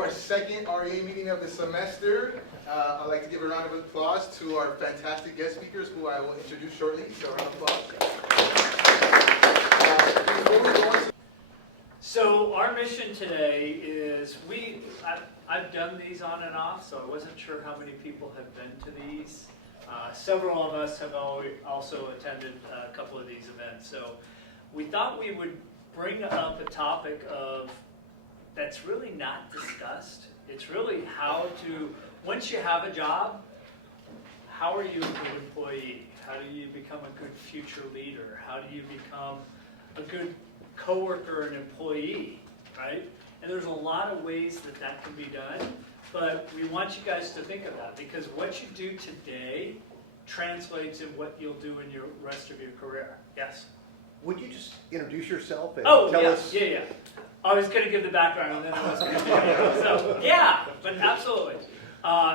to our second REA meeting of the semester. I'd like to give a round of applause to our fantastic guest speakers, who I will introduce shortly. So a round of applause. So our mission today is I've done these on and off, so I wasn't sure how many people have been to these. Several of us have also attended a couple of these events. So we thought we would bring up a topic that's really not discussed. It's really how to, once you have a job, how are you a good employee? How do you become a good future leader? How do you become a good coworker and employee, right? And there's a lot of ways that can be done, but we want you guys to think of that, because what you do today translates in what you'll do in your rest of your career. Yes? Would you just introduce yourself and tell us? Yeah. I was going to give the background and then I was going to do it. So, yeah, but absolutely.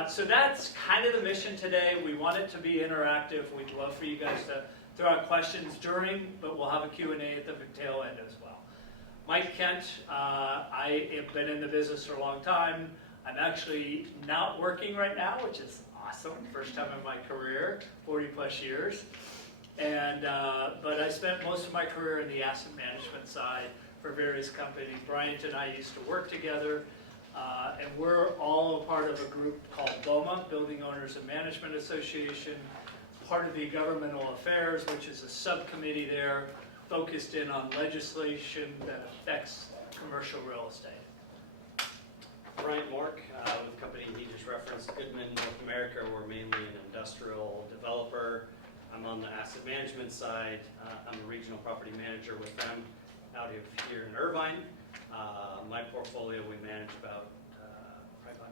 So that's kind of the mission today. We want it to be interactive. We'd love for you guys to throw out questions during, but we'll have a Q&A at the tail end as well. Mike Kent, I have been in the business for a long time. I'm actually not working right now, which is awesome. First time in my career, 40 plus years. And but I spent most of my career in the asset management side for various companies. Bryant and I used to work together, and we're all a part of a group called BOMA, Building Owners and Management Association, part of the Governmental Affairs, which is a subcommittee there focused in on legislation that affects commercial real estate. Bryant Mork, with the company he just referenced, Goodman North America. We're mainly an industrial developer. I'm on the asset management side. I'm a regional property manager with them out here in Irvine. My portfolio, we manage about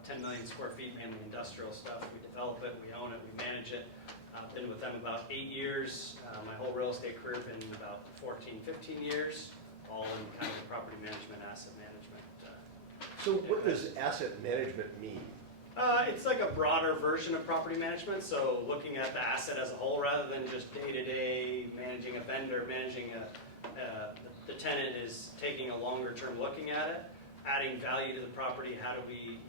10 million square feet, mainly industrial stuff. We develop it, we own it, we manage it. I've been with them about 8 years. My whole real estate career been about 14, 15 years, all in kind of property management, asset management. So what does asset management mean? It's like a broader version of property management, so looking at the asset as a whole rather than just day-to-day managing a vendor, managing the tenant is taking a longer-term looking at it, adding value to the property. How do we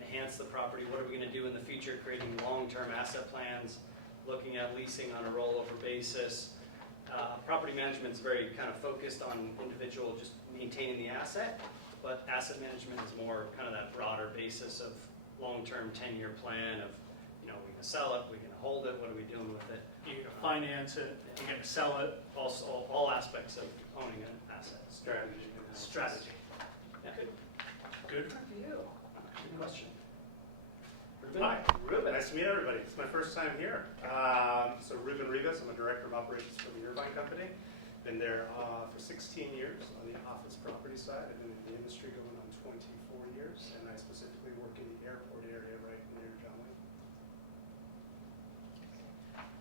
enhance the property? What are we going to do in the future? Creating long-term asset plans, looking at leasing on a rollover basis. Property management is very kind of focused on individual just maintaining the asset, but asset management is more kind of that broader basis of long-term 10-year plan of, we're going to sell it, we're going to hold it, what are we doing with it? You're going to finance it, you're going to sell it. Also, all aspects of owning an asset. Strategy. Yeah. Good review. Good question. Hi, Ruben. Nice to meet everybody. It's my first time here. So Ruben Rivas, I'm a director of operations for the Irvine Company. Been there for 16 years on the office property side. I've been in the industry going on 24 years, and I specifically work in the airport area right near John Wayne.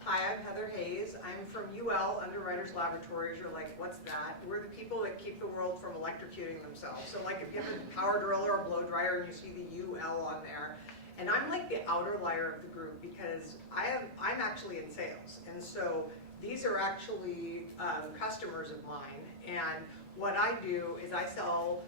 Hi, I'm Heather Hayes. I'm from UL Underwriters Laboratories. You're like, what's that? We're the people that keep the world from electrocuting themselves. So like if you have a power driller or a blow dryer and you see the UL on there, and I'm like the outer layer of the group because I'm actually in sales. And so these are actually customers of mine. And what I do is I sell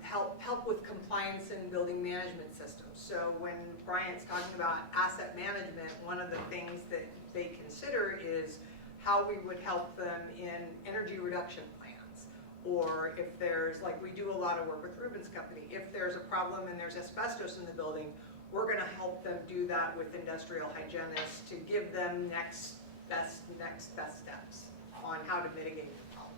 help with compliance and building management systems. So when Bryant's talking about asset management, one of the things that they consider is how we would help them in energy reduction plans. Or if there's, like we do a lot of work with Ruben's company, if there's a problem and there's asbestos in the building, we're going to help them do that with industrial hygienists to give them next best steps on how to mitigate the problem.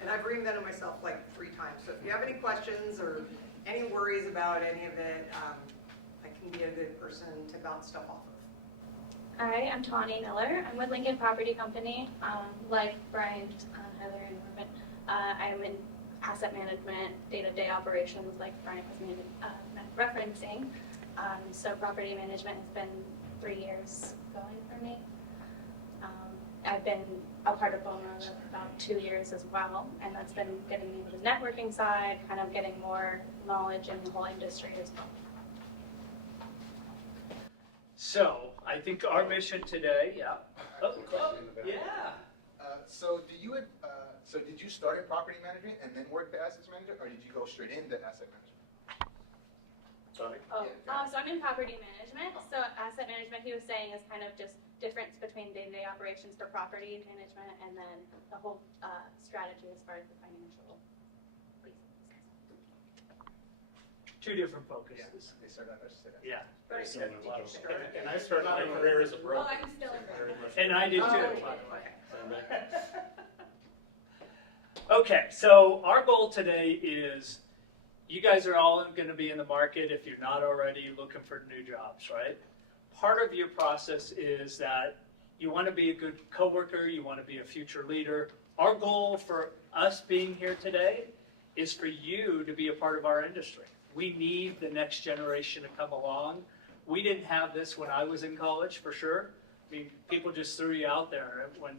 And I've reinvented myself like 3 times. So if you have any questions or any worries about any of it, I can be a good person to bounce stuff off of. Hi, I'm Tawny Miller. I'm with Lincoln Property Company. Like Bryant, Heather, and Ruben, I'm in asset management, day-to-day operations like Bryant was referencing. So property management has been 3 years going for me. I've been a part of BOMA about 2 years as well, and that's been getting me into the networking side, kind of getting more knowledge in the whole industry as well. So I think our mission today, So did you start in property management and then work the asset manager, or did you go straight into asset management? so I'm in property management. So asset management, he was saying, is kind of just difference between day-to-day operations for property management and then the whole strategy as far as the financial reasons. Two different focuses. They started out as Yeah. Very similar model. Sure. And I started my career as a broker. Oh, I'm still in Very much. And I did too. Okay. Okay, so our goal today is you guys are all going to be in the market if you're not already looking for new jobs, right? Part of your process is that you want to be a good coworker, you want to be a future leader. Our goal for us being here today is for you to be a part of our industry. We need the next generation to come along. We didn't have this when I was in college, for sure. I mean, people just threw you out there. When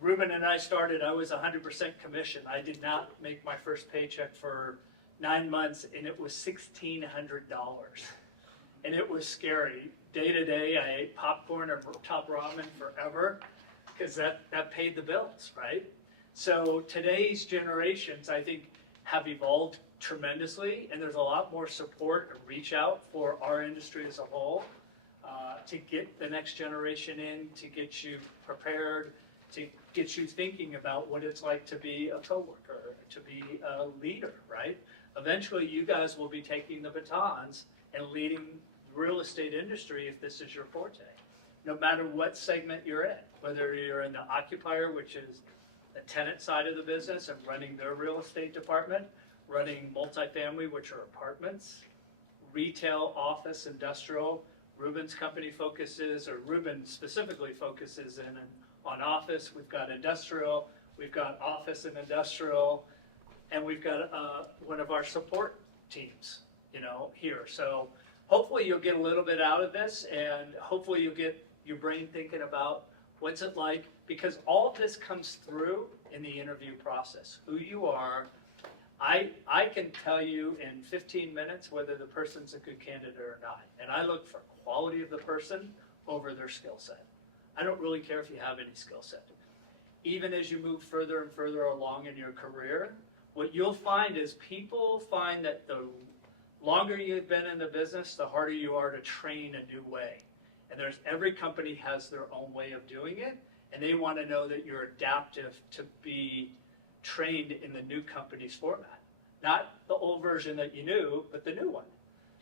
Ruben and I started, I was 100% commission. I did not make my first paycheck for 9 months, and it was $1,600. And it was scary. Day to day, I ate popcorn or top ramen forever because that paid the bills, right? So today's generations, I think, have evolved tremendously, and there's a lot more support and reach out for our industry as a whole to get the next generation in, to get you prepared, to get you thinking about what it's like to be a coworker, to be a leader, right? Eventually, you guys will be taking the batons and leading the real estate industry if this is your forte. No matter what segment you're in, whether you're in the occupier, which is the tenant side of the business and running their real estate department, running multifamily, which are apartments, retail, office, industrial. Ruben's company focuses, or Ruben specifically focuses in on office. We've got industrial, we've got office and industrial, and we've got one of our support teams, here. So hopefully you'll get a little bit out of this, and hopefully you'll get your brain thinking about what's it like, because all of this comes through in the interview process. Who you are. I can tell you in 15 minutes whether the person's a good candidate or not. And I look for quality of the person over their skill set. I don't really care if you have any skill set. Even as you move further and further along in your career, what you'll find is people find that the longer you've been in the business, the harder you are to train a new way. And every company has their own way of doing it, and they want to know that you're adaptive to be trained in the new company's format. Not the old version that you knew, but the new one.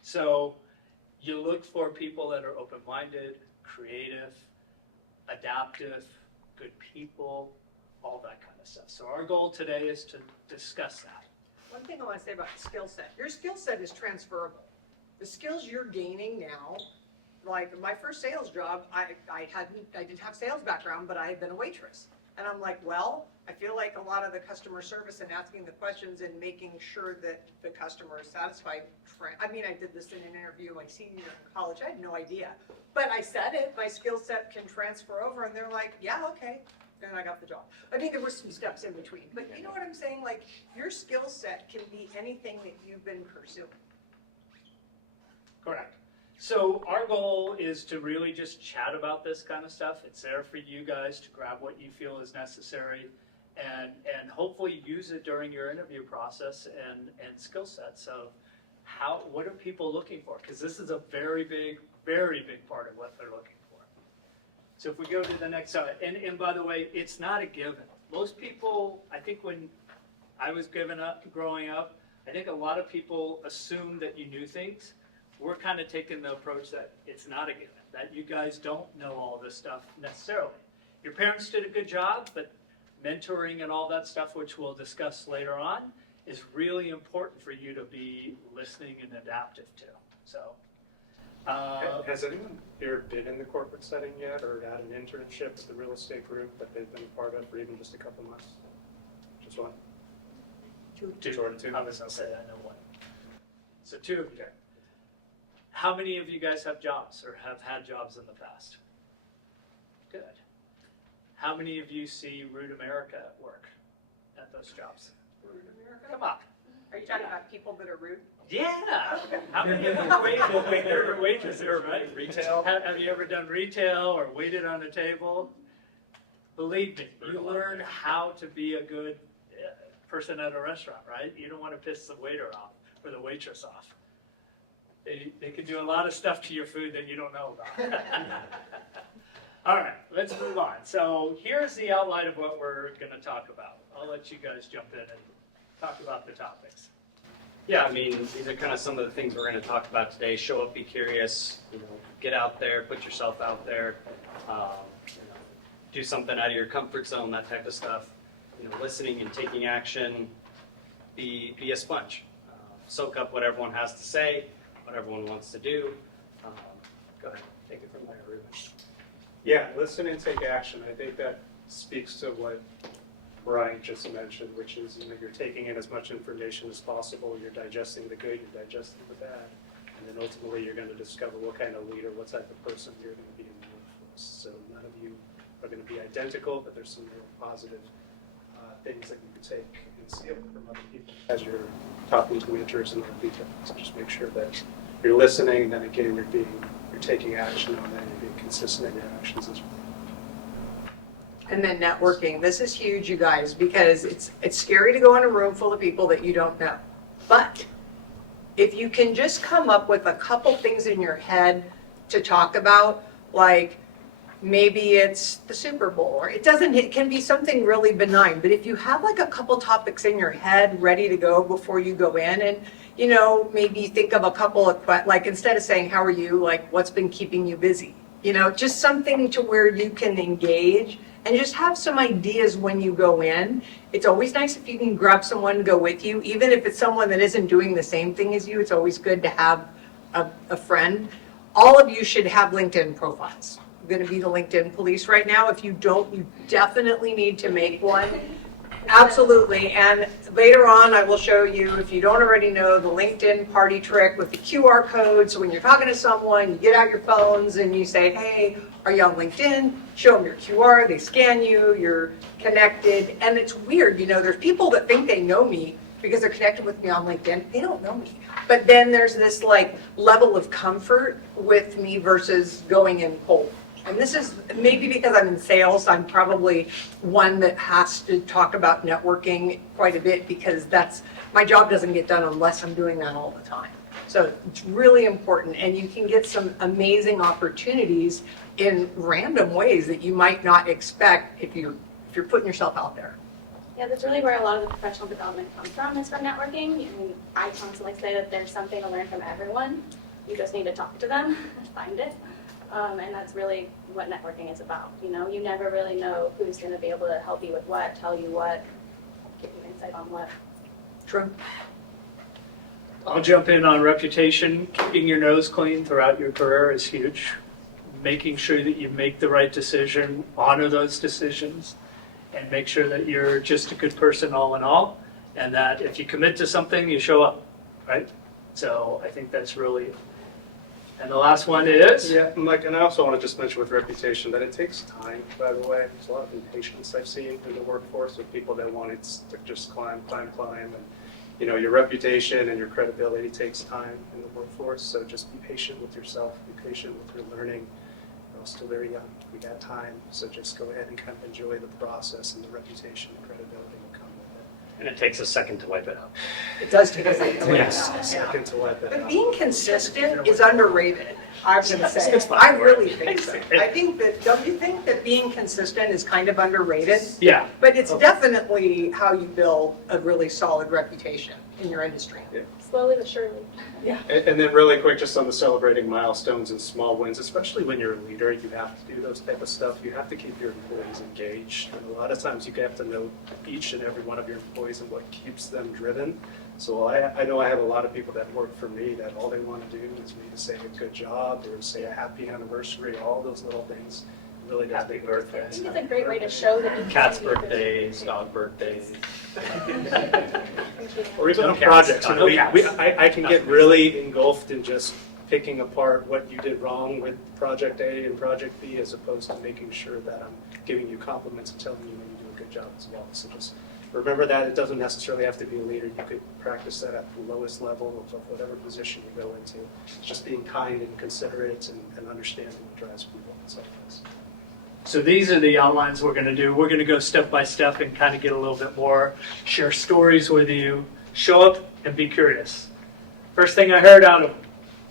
So you look for people that are open-minded, creative, adaptive, good people, all that kind of stuff. So our goal today is to discuss that. One thing I want to say about skill set, your skill set is transferable. The skills you're gaining now, like my first sales job, I didn't have sales background, but I had been a waitress. And I'm like, well, I feel like a lot of the customer service and asking the questions and making sure that the customer is satisfied. I mean, I did this in an interview my senior year in college. I had no idea. But I said it, my skill set can transfer over, and they're like, yeah, okay. And I got the job. I mean, there were some steps in between. But you know what I'm saying? Like, your skill set can be anything that you've been pursuing. Correct. So our goal is to really just chat about this kind of stuff. It's there for you guys to grab what you feel is necessary and hopefully use it during your interview process and skill sets of what are people looking for? Because this is a very big part of what they're looking for. So if we go to the next slide, and by the way, it's not a given. Most people, I think when I was growing up, I think a lot of people assumed that you knew things. We're kind of taking the approach that it's not a given, that you guys don't know all this stuff necessarily. Your parents did a good job, but mentoring and all that stuff, which we'll discuss later on, is really important for you to be listening and adaptive to. So, Has anyone here been in the corporate setting yet or had an internship with the real estate group that they've been a part of for even just a couple months? Just one? Two. I was going to say I know one. So two of you. How many of you guys have jobs or have had jobs in the past? Good. How many of you see Root America at work at those jobs? Rude America? Come on. Are you talking about people that are rude? Yeah. How many of you waiter or waitress here, right? Retail. Have you ever done retail or waited on a table? Believe me, you learn how to be a good person at a restaurant, right? You don't want to piss the waiter off or the waitress off. They can do a lot of stuff to your food that you don't know about. All right, let's move on. So here's the outline of what we're going to talk about. I'll let you guys jump in and talk about the topics. Yeah, I mean, these are kind of some of the things we're going to talk about today. Show up, be curious, get out there, put yourself out there, do something out of your comfort zone, that type of stuff. Listening and taking action, be a sponge. Soak up what everyone has to say, what everyone wants to do. Go ahead, take it from there, Ruben. Yeah, listen and take action. I think that speaks to what Brian just mentioned, which is you're taking in as much information as possible. You're digesting the good, you're digesting the bad, and then ultimately you're going to discover what kind of leader, what type of person you're going to be in the workforce. So none of you are going to be identical, but there's some real positive things that you can take and steal from other people as you're talking to mentors and other people. So just make sure that you're listening, and then again you're taking action on that, and being consistent in your actions as well. And then networking. This is huge, you guys, because it's scary to go in a room full of people that you don't know. But if you can just come up with a couple things in your head to talk about, like maybe it's the Super Bowl, or it can be something really benign. But if you have like a couple topics in your head ready to go before you go in, and maybe think of a couple of, like instead of saying, how are you, like what's been keeping you busy? Just something to where you can engage and just have some ideas when you go in. It's always nice if you can grab someone to go with you, even if it's someone that isn't doing the same thing as you. It's always good to have a friend. All of you should have LinkedIn profiles. I'm going to be the LinkedIn police right now. If you don't, you definitely need to make one. Absolutely. And later on, I will show you, if you don't already know, the LinkedIn party trick with the QR code. So when you're talking to someone, you get out your phones and you say, hey, are you on LinkedIn? Show them your QR. They scan you. You're connected. And it's weird. There's people that think they know me because they're connected with me on LinkedIn. They don't know me. But then there's this like level of comfort with me versus going in cold. And this is maybe because I'm in sales, I'm probably one that has to talk about networking quite a bit, because my job doesn't get done unless I'm doing that all the time. So it's really important, and you can get some amazing opportunities in random ways that you might not expect if you're putting yourself out there. Yeah, that's really where a lot of the professional development comes from, is from networking. I mean, I constantly say that there's something to learn from everyone. You just need to talk to them and find it. And that's really what networking is about. You never really know who's going to be able to help you with what, tell you what, give you insight on what. True. I'll jump in on reputation. Keeping your nose clean throughout your career is huge. Making sure that you make the right decision, honor those decisions, and make sure that you're just a good person all in all, and that if you commit to something, you show up, right? So I think that's really. And the last one is? Yeah, Mike, and I also want to just mention with reputation that it takes time, by the way. There's a lot of impatience I've seen in the workforce with people that want it to just climb. And, your reputation and your credibility takes time in the workforce. So just be patient with yourself, be patient with your learning. You're all still very young. We got time. So just go ahead and kind of enjoy the process, and the reputation and credibility will come with it. And it takes a second to wipe it out. It does take a second. Yes. A second to wipe it But out. being consistent is underrated, I'm going to say. It's fine. I really think so. I think that, don't you think that being consistent is kind of underrated? Yeah. But it's definitely how you build a really solid reputation in your industry. Slowly but surely. And then really quick, just on the celebrating milestones and small wins, especially when you're a leader, you have to do those type of stuff. You have to keep your employees engaged. And a lot of times you have to know each and every one of your employees and what keeps them driven. So I know I have a lot of people that work for me that all they want to do is me to say a good job or say a happy anniversary, all those little things. Really does Happy make a birthday. I difference. think it's a great way to show that you Cat's can be birthdays, dog birthdays. Or even No on cats. projects. No cats. I can get really engulfed in just picking apart what you did wrong with Project A and Project B, as opposed to making sure that I'm giving you compliments and telling you when you do a good job as well. So just remember that it doesn't necessarily have to be a leader. You could practice that at the lowest level of whatever position you go into. Just being kind and considerate and understanding what drives people and stuff like this. So these are the outlines we're going to do. We're going to go step by step and kind of get a little bit more, share stories with you, show up and be curious. First thing I heard out of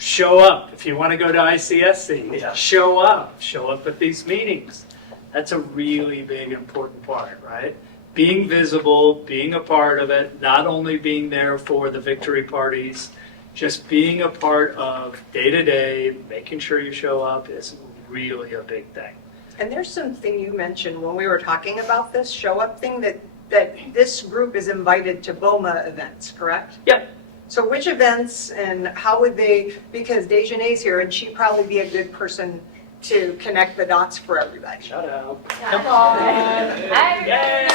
show up. If you want to go to ICSC, Yeah. show up at these meetings. That's a really big, important part, right? Being visible, being a part of it, not only being there for the victory parties, just being a part of day-to-day, making sure you show up is really a big thing. And there's something you mentioned when we were talking about this show up thing that this group is invited to BOMA events, correct? Yep. So which events and how would they, because Dejanay's here and she'd probably be a good person to connect the dots for everybody. Shout out. Come on. Yay.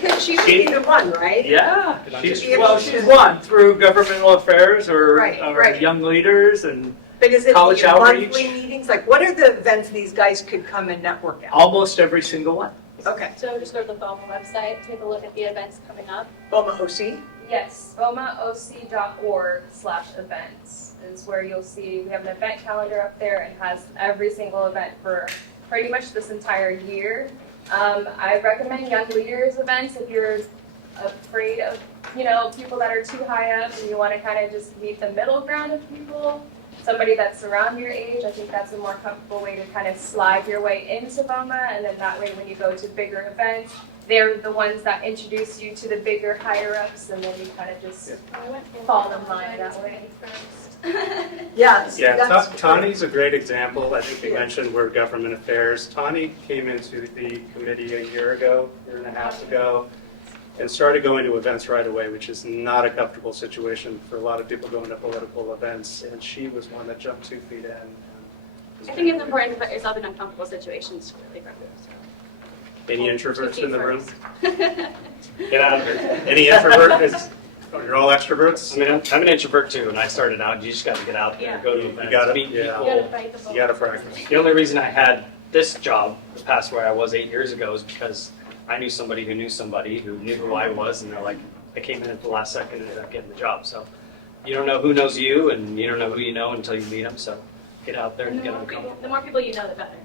Because she would be the one, right? Yeah. She's- She's won through governmental affairs or, Right, or right. young leaders and But is it College the outreach. monthly meetings? Like what are the events these guys could come and network at? almost every single one. Okay, So just go to the BOMA website, take a look at the events coming up. BOMA OC? Yes, bomaoc.org/events is where you'll see, we have an event calendar up there and has every single event for pretty much this entire year. I recommend young leaders events if you're afraid of, people that are too high up and you want to kind of just meet the middle ground of people. Somebody that's around your age, I think that's a more comfortable way to kind of slide your way into BOMA, and then that way when you go to bigger events, they're the ones that introduce you to the bigger higher ups, and then you kind of just fall in line that way. Yes. Yeah, that's Tani's a great example. I think you Yeah. mentioned we're government affairs. Tani came into the committee a year and a half ago, and started going to events right away, which is not a comfortable situation for a lot of people going to political events. And she was one that jumped 2 feet in. I think it's important to put yourself in uncomfortable situations really for Any introverts in the room? first. Get out of here. Any introvert? Oh, you're all extroverts? I mean, I'm an introvert too, and I started out, you just gotta get out there, Yeah. go to You events, gotta- meet yeah. people. You gotta fight the You bullet. gotta practice. The only reason I had this job, the past where I was 8 years ago, is because I knew somebody who knew who I was, and they're like, I came in at the last second and ended up getting the job. So you don't know who knows you, and you don't know who you know until you meet them. So get out there and And get uncomfortable. the more people you know, the better.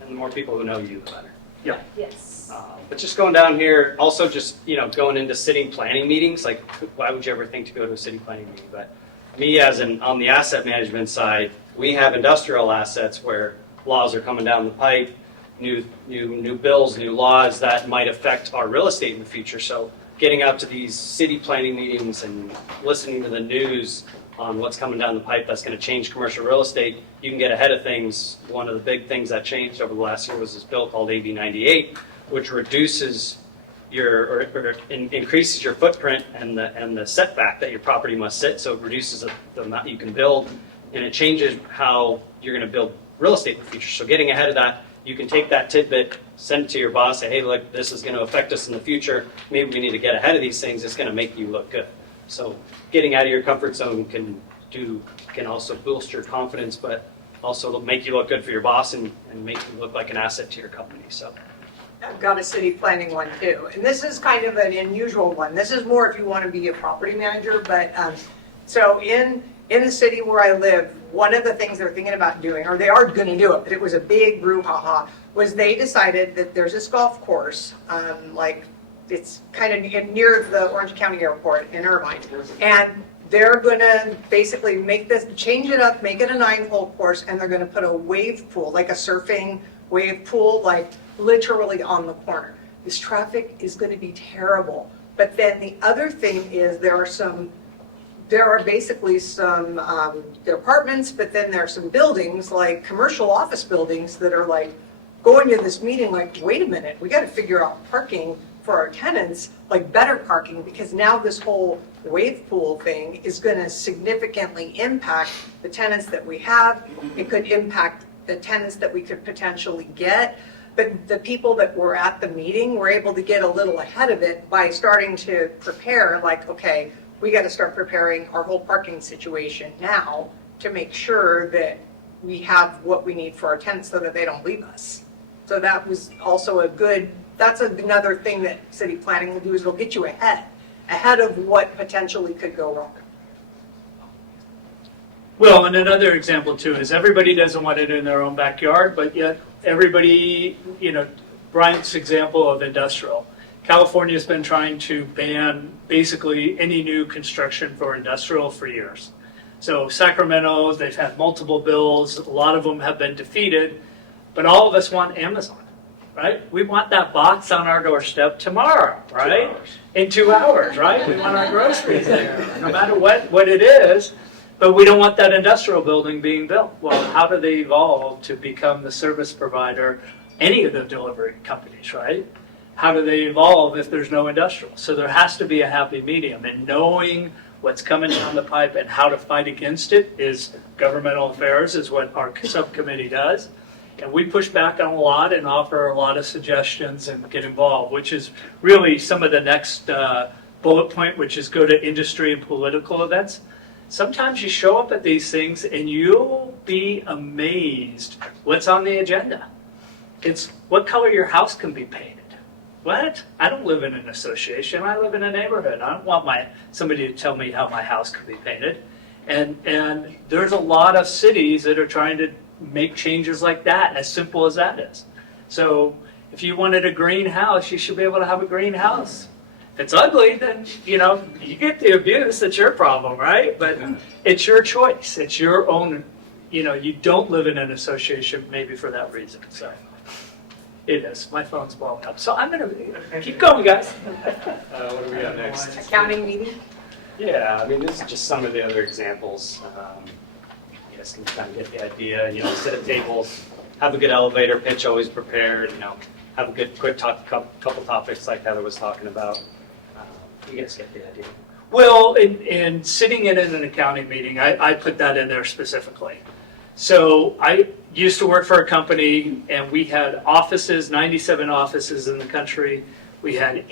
And the more people who know you, the better. Yes. But just going down here, also just, going into city planning meetings, like why would you ever think to go to a city planning meeting? But me on the asset management side, we have industrial assets where laws are coming down the pipe, new bills, new laws that might affect our real estate in the future. So getting out to these city planning meetings and listening to the news on what's coming down the pipe that's going to change commercial real estate, you can get ahead of things. One of the big things that changed over the last year was this bill called AB 98, which reduces increases your footprint and the setback that your property must sit. So it reduces the amount you can build, and it changes how you're going to build real estate in the future. So getting ahead of that, you can take that tidbit, send it to your boss, say, hey, look, this is going to affect us in the future. Maybe we need to get ahead of these things. It's going to make you look good. So getting out of your comfort zone can also boost your confidence, but also make you look good for your boss and make you look like an asset to your company. So. I've got a city planning one too, and this is kind of an unusual one. This is more if you want to be a property manager, but so in the city where I live, one of the things they're thinking about doing, or they are going to do it, but it was a big brouhaha, was they decided that there's this golf course, like it's kind of near the Orange County Airport in Irvine, and they're going to basically change it up, make it a 9-hole course, and they're going to put a wave pool, like a surfing wave pool, like literally on the corner. This traffic is going to be terrible. But then the other thing is there are basically some apartments, but then there are some buildings, like commercial office buildings, that are like going to this meeting like, wait a minute, we got to figure out parking for our tenants, like better parking, because now this whole wave pool thing is going to significantly impact the tenants that we have. It could impact the tenants that we could potentially get. But the people that were at the meeting were able to get a little ahead of it by starting to prepare, like, okay, we got to start preparing our whole parking situation now to make sure that we have what we need for our tenants so that they don't leave us. So that was also that's another thing that city planning will do, is it'll get you ahead of what potentially could go wrong. Well, and another example too is everybody doesn't want it in their own backyard, but yet everybody, Bryant's example of industrial. California's been trying to ban basically any new construction for industrial for years. So Sacramento, they've had multiple bills. A lot of them have been defeated, but all of us want Amazon, right? We want that box on our doorstep tomorrow, right? In 2 hours, right? We want our groceries there, no matter what it is. But we don't want that industrial building being built. Well, how do they evolve to become the service provider, any of the delivery companies, right? How do they evolve if there's no industrial? So there has to be a happy medium, and knowing what's coming down the pipe and how to fight against it is governmental affairs, is what our subcommittee does. And we push back on a lot and offer a lot of suggestions and get involved, which is really some of the next bullet point, which is go to industry and political events. Sometimes you show up at these things and you'll be amazed what's on the agenda. It's what color your house can be painted. What? I don't live in an association. I live in a neighborhood. I don't want somebody to tell me how my house could be painted. And there's a lot of cities that are trying to make changes like that, as simple as that is. So if you wanted a green house, you should be able to have a green house. If it's ugly, then, you get the abuse. It's your problem, right? But it's your choice. It's your own, you don't live in an association maybe for that reason. So it is. My phone's blowing up. So I'm going to keep going, guys. What do we got next? Accounting meeting? Yeah, I mean, this is just some of the other examples. You guys can kind of get the idea. Set of tables, have a good elevator pitch, always prepared. Have a good quick couple topics like Heather was talking about. You guys get the idea. Well, in sitting in an accounting meeting, I put that in there specifically. So I used to work for a company, and we had offices, 97 offices in the country. We had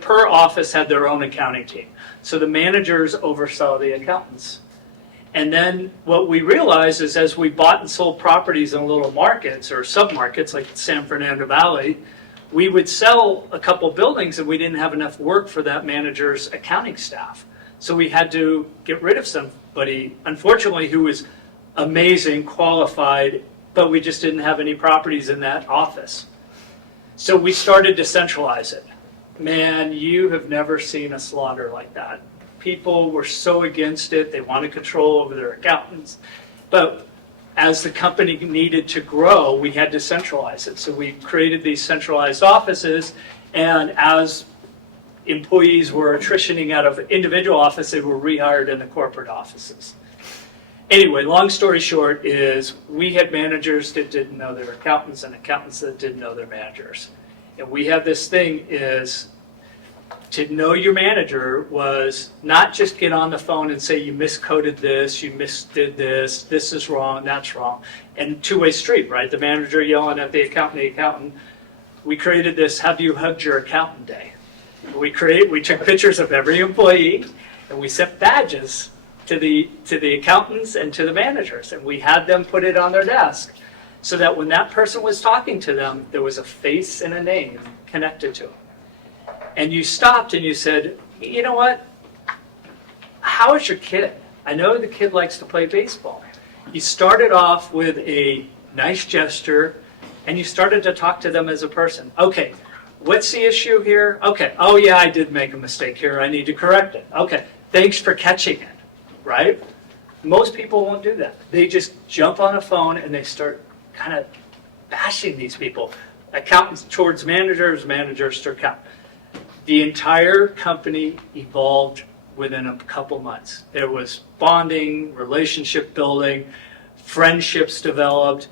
per office had their own accounting team. So the managers oversaw the accountants. And then what we realized is as we bought and sold properties in little markets or sub-markets like San Fernando Valley, we would sell a couple buildings and we didn't have enough work for that manager's accounting staff. So we had to get rid of somebody, unfortunately, who was amazing, qualified, but we just didn't have any properties in that office. So we started to centralize it. Man, you have never seen a slaughter like that. People were so against it. They wanted control over their accountants. But as the company needed to grow, we had to centralize it. So we created these centralized offices, and as employees were attritioning out of individual offices, they were rehired in the corporate offices. Anyway, long story short is we had managers that didn't know their accountants and accountants that didn't know their managers. And we had this thing is to know your manager was not just get on the phone and say you miscoded this, you misdid this, this is wrong, that's wrong. And two-way street, right? The manager yelling at the accountant. We created this have you hugged your accountant day. We took pictures of every employee and we sent badges to the accountants and to the managers, and we had them put it on their desk so that when that person was talking to them, there was a face and a name connected to them. And you stopped and you said, you know what? How is your kid? I know the kid likes to play baseball. You started off with a nice gesture and you started to talk to them as a person. Okay, what's the issue here? Okay, oh yeah, I did make a mistake here. I need to correct it. Okay, thanks for catching it, right? Most people won't do that. They just jump on a phone and they start kind of bashing these people. Accountants towards managers, managers to accountants. The entire company evolved within a couple months. There was bonding, relationship building, friendships developed,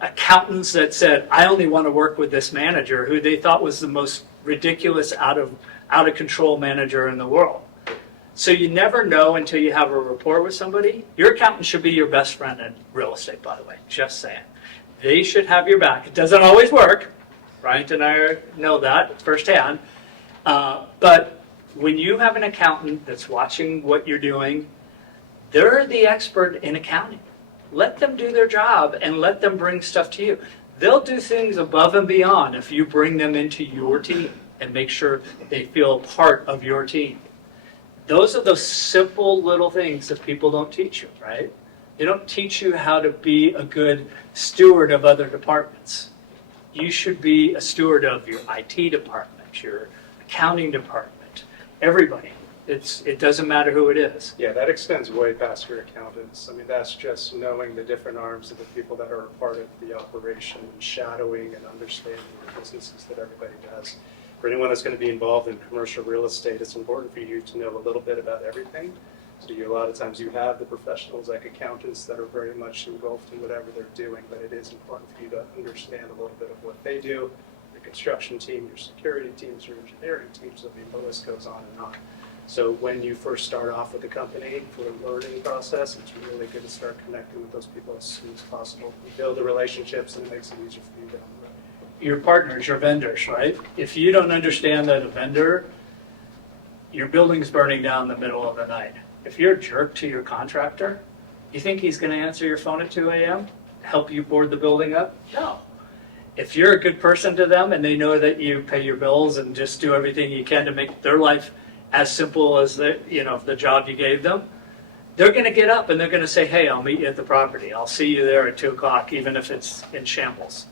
accountants that said, I only want to work with this manager who they thought was the most ridiculous, out of control manager in the world. So you never know until you have a rapport with somebody. Your accountant should be your best friend in real estate, by the way, just saying. They should have your back. It doesn't always work. Bryant and I know that firsthand. But when you have an accountant that's watching what you're doing, they're the expert in accounting. Let them do their job and let them bring stuff to you. They'll do things above and beyond if you bring them into your team and make sure they feel part of your team. Those are those simple little things that people don't teach you, right? They don't teach you how to be a good steward of other departments. You should be a steward of your IT department, your accounting department, everybody. It doesn't matter who it is. Yeah, that extends way past your accountants. I mean, that's just knowing the different arms of the people that are a part of the operation and shadowing and understanding the businesses that everybody does. For anyone that's going to be involved in commercial real estate, it's important for you to know a little bit about everything. So a lot of times you have the professionals like accountants that are very much engulfed in whatever they're doing, but it is important for you to understand a little bit of what they do, your construction team, your security teams, your engineering teams, I mean, the list goes on and on. So when you first start off with a company for a learning process, it's really good to start connecting with those people as soon as possible. You build the relationships and it makes it easier for you down the road. Your partners, your vendors, right? If you don't understand that a vendor, your building's burning down in the middle of the night. If you're a jerk to your contractor, you think he's going to answer your phone at 2 a.m., help you board the building up? No. If you're a good person to them and they know that you pay your bills and just do everything you can to make their life as simple as the job you gave them, they're going to get up and they're going to say, hey, I'll meet you at the property. I'll see you there at 2 o'clock, even if it's in shambles.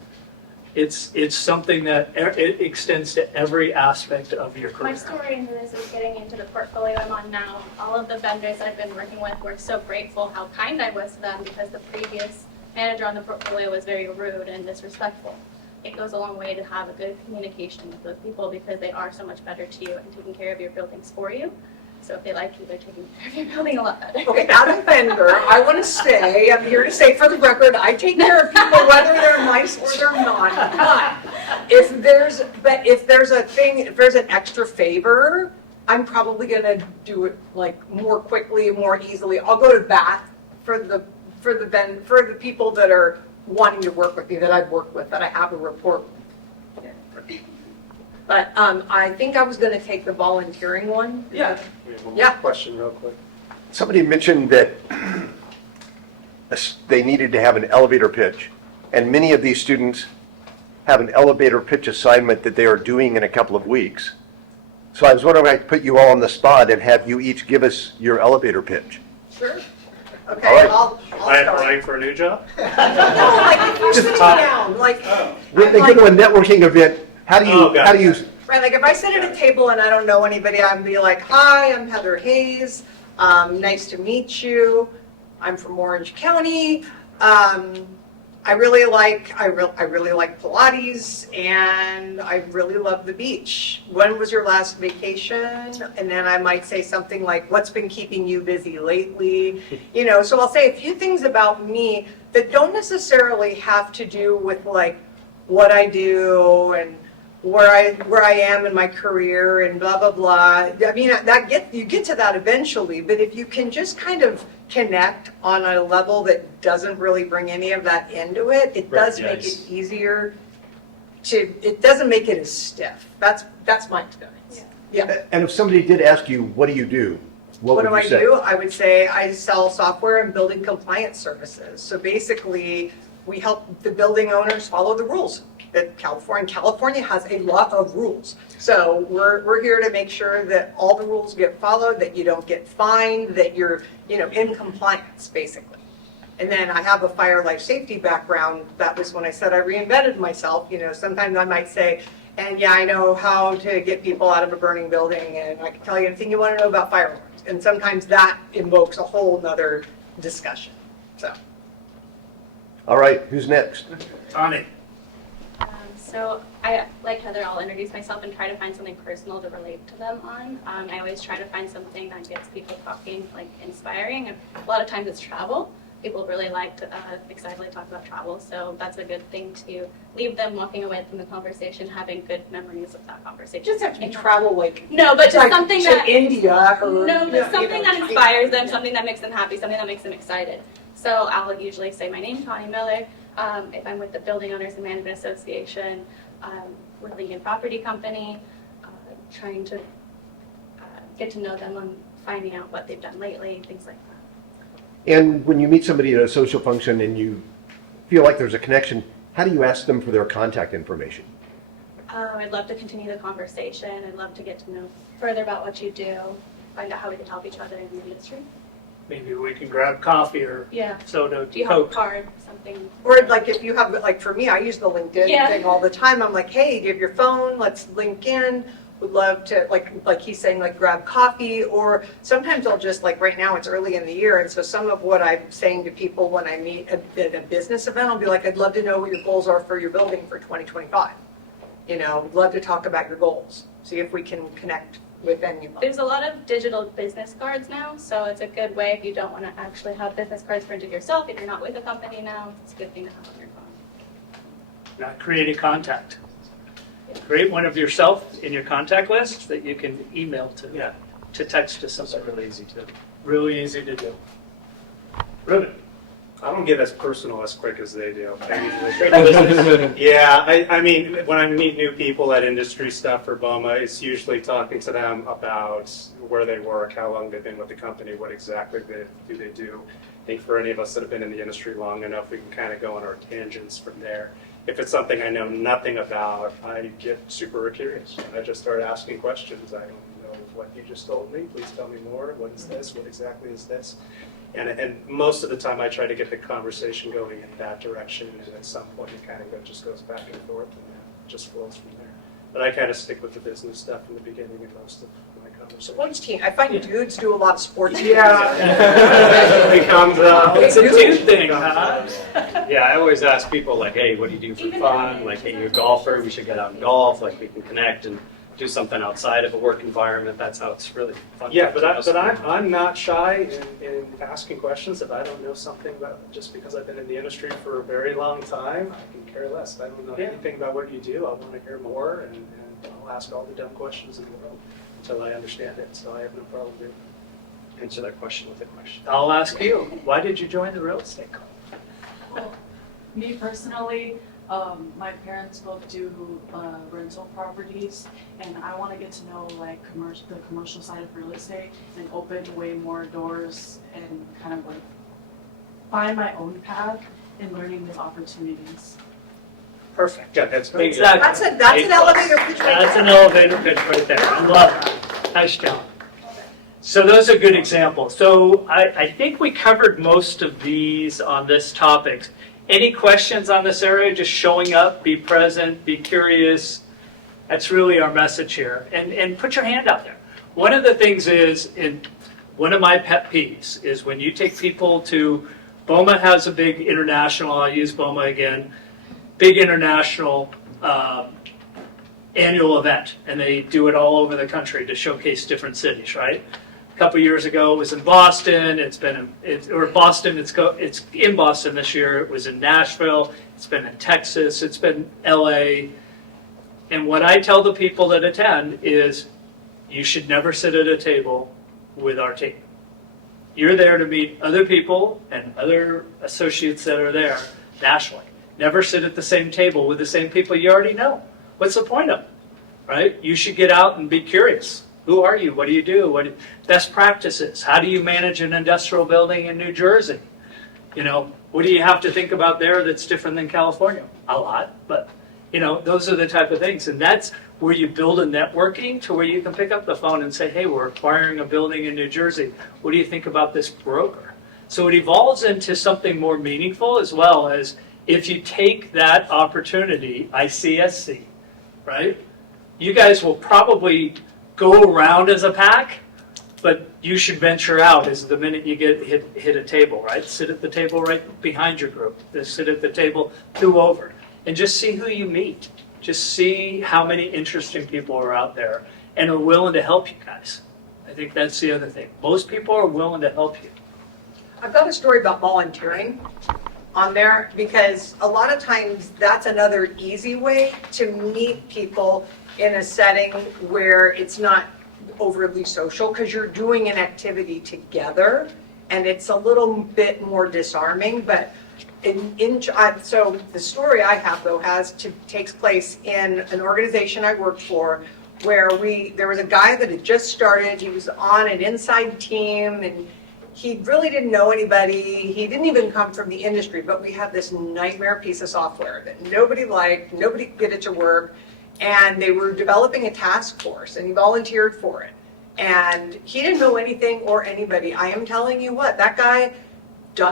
It's something that it extends to every aspect of your career. My story into this is getting into the portfolio I'm on now. All of the vendors I've been working with were so grateful how kind I was to them because the previous manager on the portfolio was very rude and disrespectful. It goes a long way to have a good communication with those people because they are so much better to you and taking care of your buildings for you. So if they like you, they're taking care of your building a lot better. Okay, as a vendor, I want to say, I'm here to say for the record, I take care of people whether they're nice or they're not. But if there's an extra favor, I'm probably going to do it like more quickly, more easily. I'll go to bat for the people that are wanting to work with me, that I've worked with, that I have a rapport with. But I think I was going to take the volunteering one. Yeah. We have one Yeah. more question real quick. Somebody mentioned that they needed to have an elevator pitch, and many of these students have an elevator pitch assignment that they are doing in a couple of weeks. So I was wondering if I could put you all on the spot and have you each give us your elevator pitch. Sure. Okay, All right. I'll Am I start. applying for a new job? No, like if you're sitting down, like, When they go to a networking event, how do you, Oh, got how do you, right, like if I sit at a table and I don't know anybody, I'd be like, hi, I'm Heather Hayes, nice to meet you, I'm from Orange County, I really like Pilates, and I really love the beach. When was your last vacation? And then I might say something like, what's been keeping you busy lately? So I'll say a few things about me that don't necessarily have to do with like what I do and where I am in my career and blah blah blah. I mean, you get to that eventually, but if you can just kind of connect on a level that doesn't really bring any of that into it, it does make it easier to. It doesn't make it as stiff. That's my experience. Yeah. and if somebody did ask you, what do you do? What do would I you say? do? I would say I sell software and building compliance services. So basically, we help the building owners follow the rules. That California has a lot of rules. So we're here to make sure that all the rules get followed, that you don't get fined, that you're in compliance basically. And then I have a fire life safety background. That was when I said I reinvented myself. Sometimes I might say, and yeah, I know how to get people out of a burning building, and I can tell you anything you want to know about fire alarms. And sometimes that invokes a whole nother discussion. So. All right, who's next? Tani. So I, like Heather, I'll introduce myself and try to find something personal to relate to them on. I always try to find something that gets people talking, like inspiring. And a lot of times it's travel. People really like to excitedly talk about travel. So that's a good thing to leave them walking away from the conversation, having good memories of that conversation. Just have to be travel like. No, but just like something to that. India or. No, but something that inspires them, something that makes them happy, something that makes them excited. So I'll usually say my name, Tani Miller. If I'm with the Building Owners and Management Association, with Lincoln Property Company, trying to get to know them and finding out what they've done lately, things like that. And when you meet somebody at a social function and you feel like there's a connection, how do you ask them for their contact information? I'd love to continue the conversation. I'd love to get to know further about what you do, find out how we can help each other in the industry. Maybe we can grab coffee or soda, Do you have a Coke. card, something? Or like if you have, like for me, I use the LinkedIn Yeah. thing all the time. I'm like, hey, do you have your phone? Let's link in. would love to, like he's saying, like grab coffee, or sometimes I'll just, like right now it's early in the year, and so some of what I'm saying to people when I meet at a business event, I'll be like, I'd love to know what your goals are for your building for 2025. You know, I'd love to talk about your goals, see if we can connect with anyone. There's a lot of digital business cards now, so it's a good way if you don't want to actually have business cards printed yourself, if you're not with a company now, it's a good thing to have on your phone. Not create a contact. Create one of yourself in your contact list that you can email to. Yeah. To text to Those somebody. are really easy too. Really easy to do. Ruben. I don't get as personal as quick as they do. I usually- Straight to business. Yeah, I mean, when I meet new people at industry stuff or BOMA, it's usually talking to them about where they work, how long they've been with the company, what exactly they do. I think for any of us that have been in the industry long enough, we can kind of go on our tangents from there. If it's something I know nothing about, I get super curious. I just start asking questions. I don't know what you just told me. Please tell me more. What is this? What exactly is this? And most of the time I try to get the conversation going in that direction, and at some point it kind of just goes back and forth, and it just flows from there. But I kind of stick with the business stuff in the beginning of most of my conversation. Sports team, I find dudes do a lot of sports. It comes up. It's a dude thing, huh? Yeah, I always ask people like, hey, what do you do for fun? Like, hey, you're a golfer, we should get out and golf, like we can connect and do something outside of a work environment. That's how it's really fun. Yeah, but I'm not shy in asking questions if I don't know something about, just because I've been in the industry for a very long time, I can care less. If I don't know anything about what you do, I want to hear more, and I'll ask all the dumb questions in the world until I understand it, so I have no problem doing it. Answer that question with a question. I'll ask you, why did you join the real estate company? Well, me personally, my parents both do rental properties, and I want to get to know like the commercial side of real estate and open way more doors and kind of like find my own path in learning new opportunities. Perfect. Yeah, that's great. Exactly. That's an elevator pitch right That's there. an elevator pitch right there. I love that. Nice job. So those are good examples. So I think we covered most of these on this topic. Any questions on this area? Just showing up, be present, be curious. That's really our message here. And put your hand out there. One of the things is, one of my pet peeves is when you take people to, BOMA has a big international, I'll use BOMA again, big international annual event, and they do it all over the country to showcase different cities, right? A couple years ago it was in Boston, it's in Boston this year, it was in Nashville, it's been in Texas, it's been LA. And what I tell the people that attend is, you should never sit at a table with our team. You're there to meet other people and other associates that are there nationally. Never sit at the same table with the same people you already know. What's the point of it, right? You should get out and be curious. Who are you? What do you do? Best practices. How do you manage an industrial building in New Jersey? You know, what do you have to think about there that's different than California? A lot, but you know, those are the type of things. And that's where you build a networking to where you can pick up the phone and say, hey, we're acquiring a building in New Jersey. What do you think about this broker? So it evolves into something more meaningful, as well as if you take that opportunity, ICSC, right? You guys will probably go around as a pack, but you should venture out as the minute you get hit a table, right? Sit at the table right behind your group. Just sit at the table 2 over. And just see who you meet. Just see how many interesting people are out there and are willing to help you guys. I think that's the other thing. Most people are willing to help you. I've got a story about volunteering on there, because a lot of times that's another easy way to meet people in a setting where it's not overly social, because you're doing an activity together and it's a little bit more disarming. But so the story I have though takes place in an organization I worked for, where there was a guy that had just started. He was on an inside team and he really didn't know anybody. He didn't even come from the industry, but we had this nightmare piece of software that nobody liked, nobody could get it to work, and they were developing a task force, and he volunteered for it. And he didn't know anything or anybody. I am telling you what, that guy,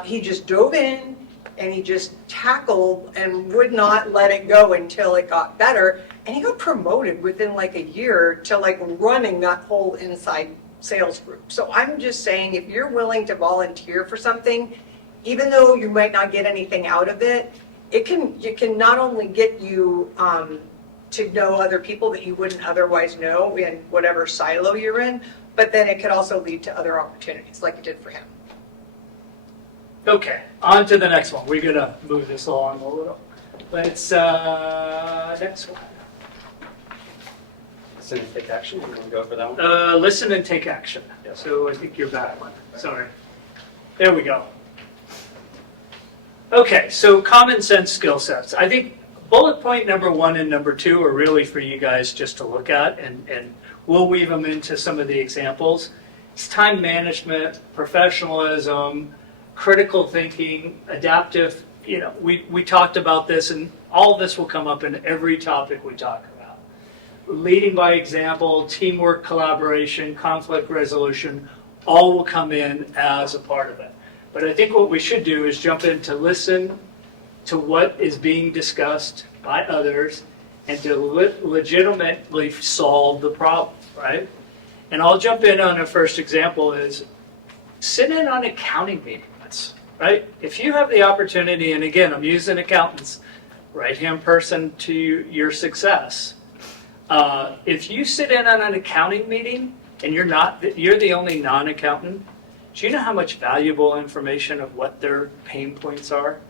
he just dove in and he just tackled and would not let it go until it got better. And he got promoted within like a year to like running that whole inside sales group. So I'm just saying, if you're willing to volunteer for something, even though you might not get anything out of it, it can not only get you to know other people that you wouldn't otherwise know in whatever silo you're in, but then it could also lead to other opportunities like it did for him. Okay, on to the next one. We're gonna move this along a little. Let's, next one. Listen and take action. You want to go for that one? Listen and take action. Yes. So I think you're back one. Sorry. There we go. Okay, so common sense skill sets. I think bullet point number 1 and number 2 are really for you guys just to look at, and we'll weave them into some of the examples. It's time management, professionalism, critical thinking, adaptive. You know, we talked about this, and all of this will come up in every topic we talk about. Leading by example, teamwork, collaboration, conflict resolution, all will come in as a part of it. But I think what we should do is jump in to listen to what is being discussed by others and to legitimately solve the problem, right? And I'll jump in on a first example is sit in on accounting meetings, right? If you have the opportunity, and again, I'm using accountants, right-hand person to your success. If you sit in on an accounting meeting and you're the only non-accountant, do you know how much valuable information of what their pain points are?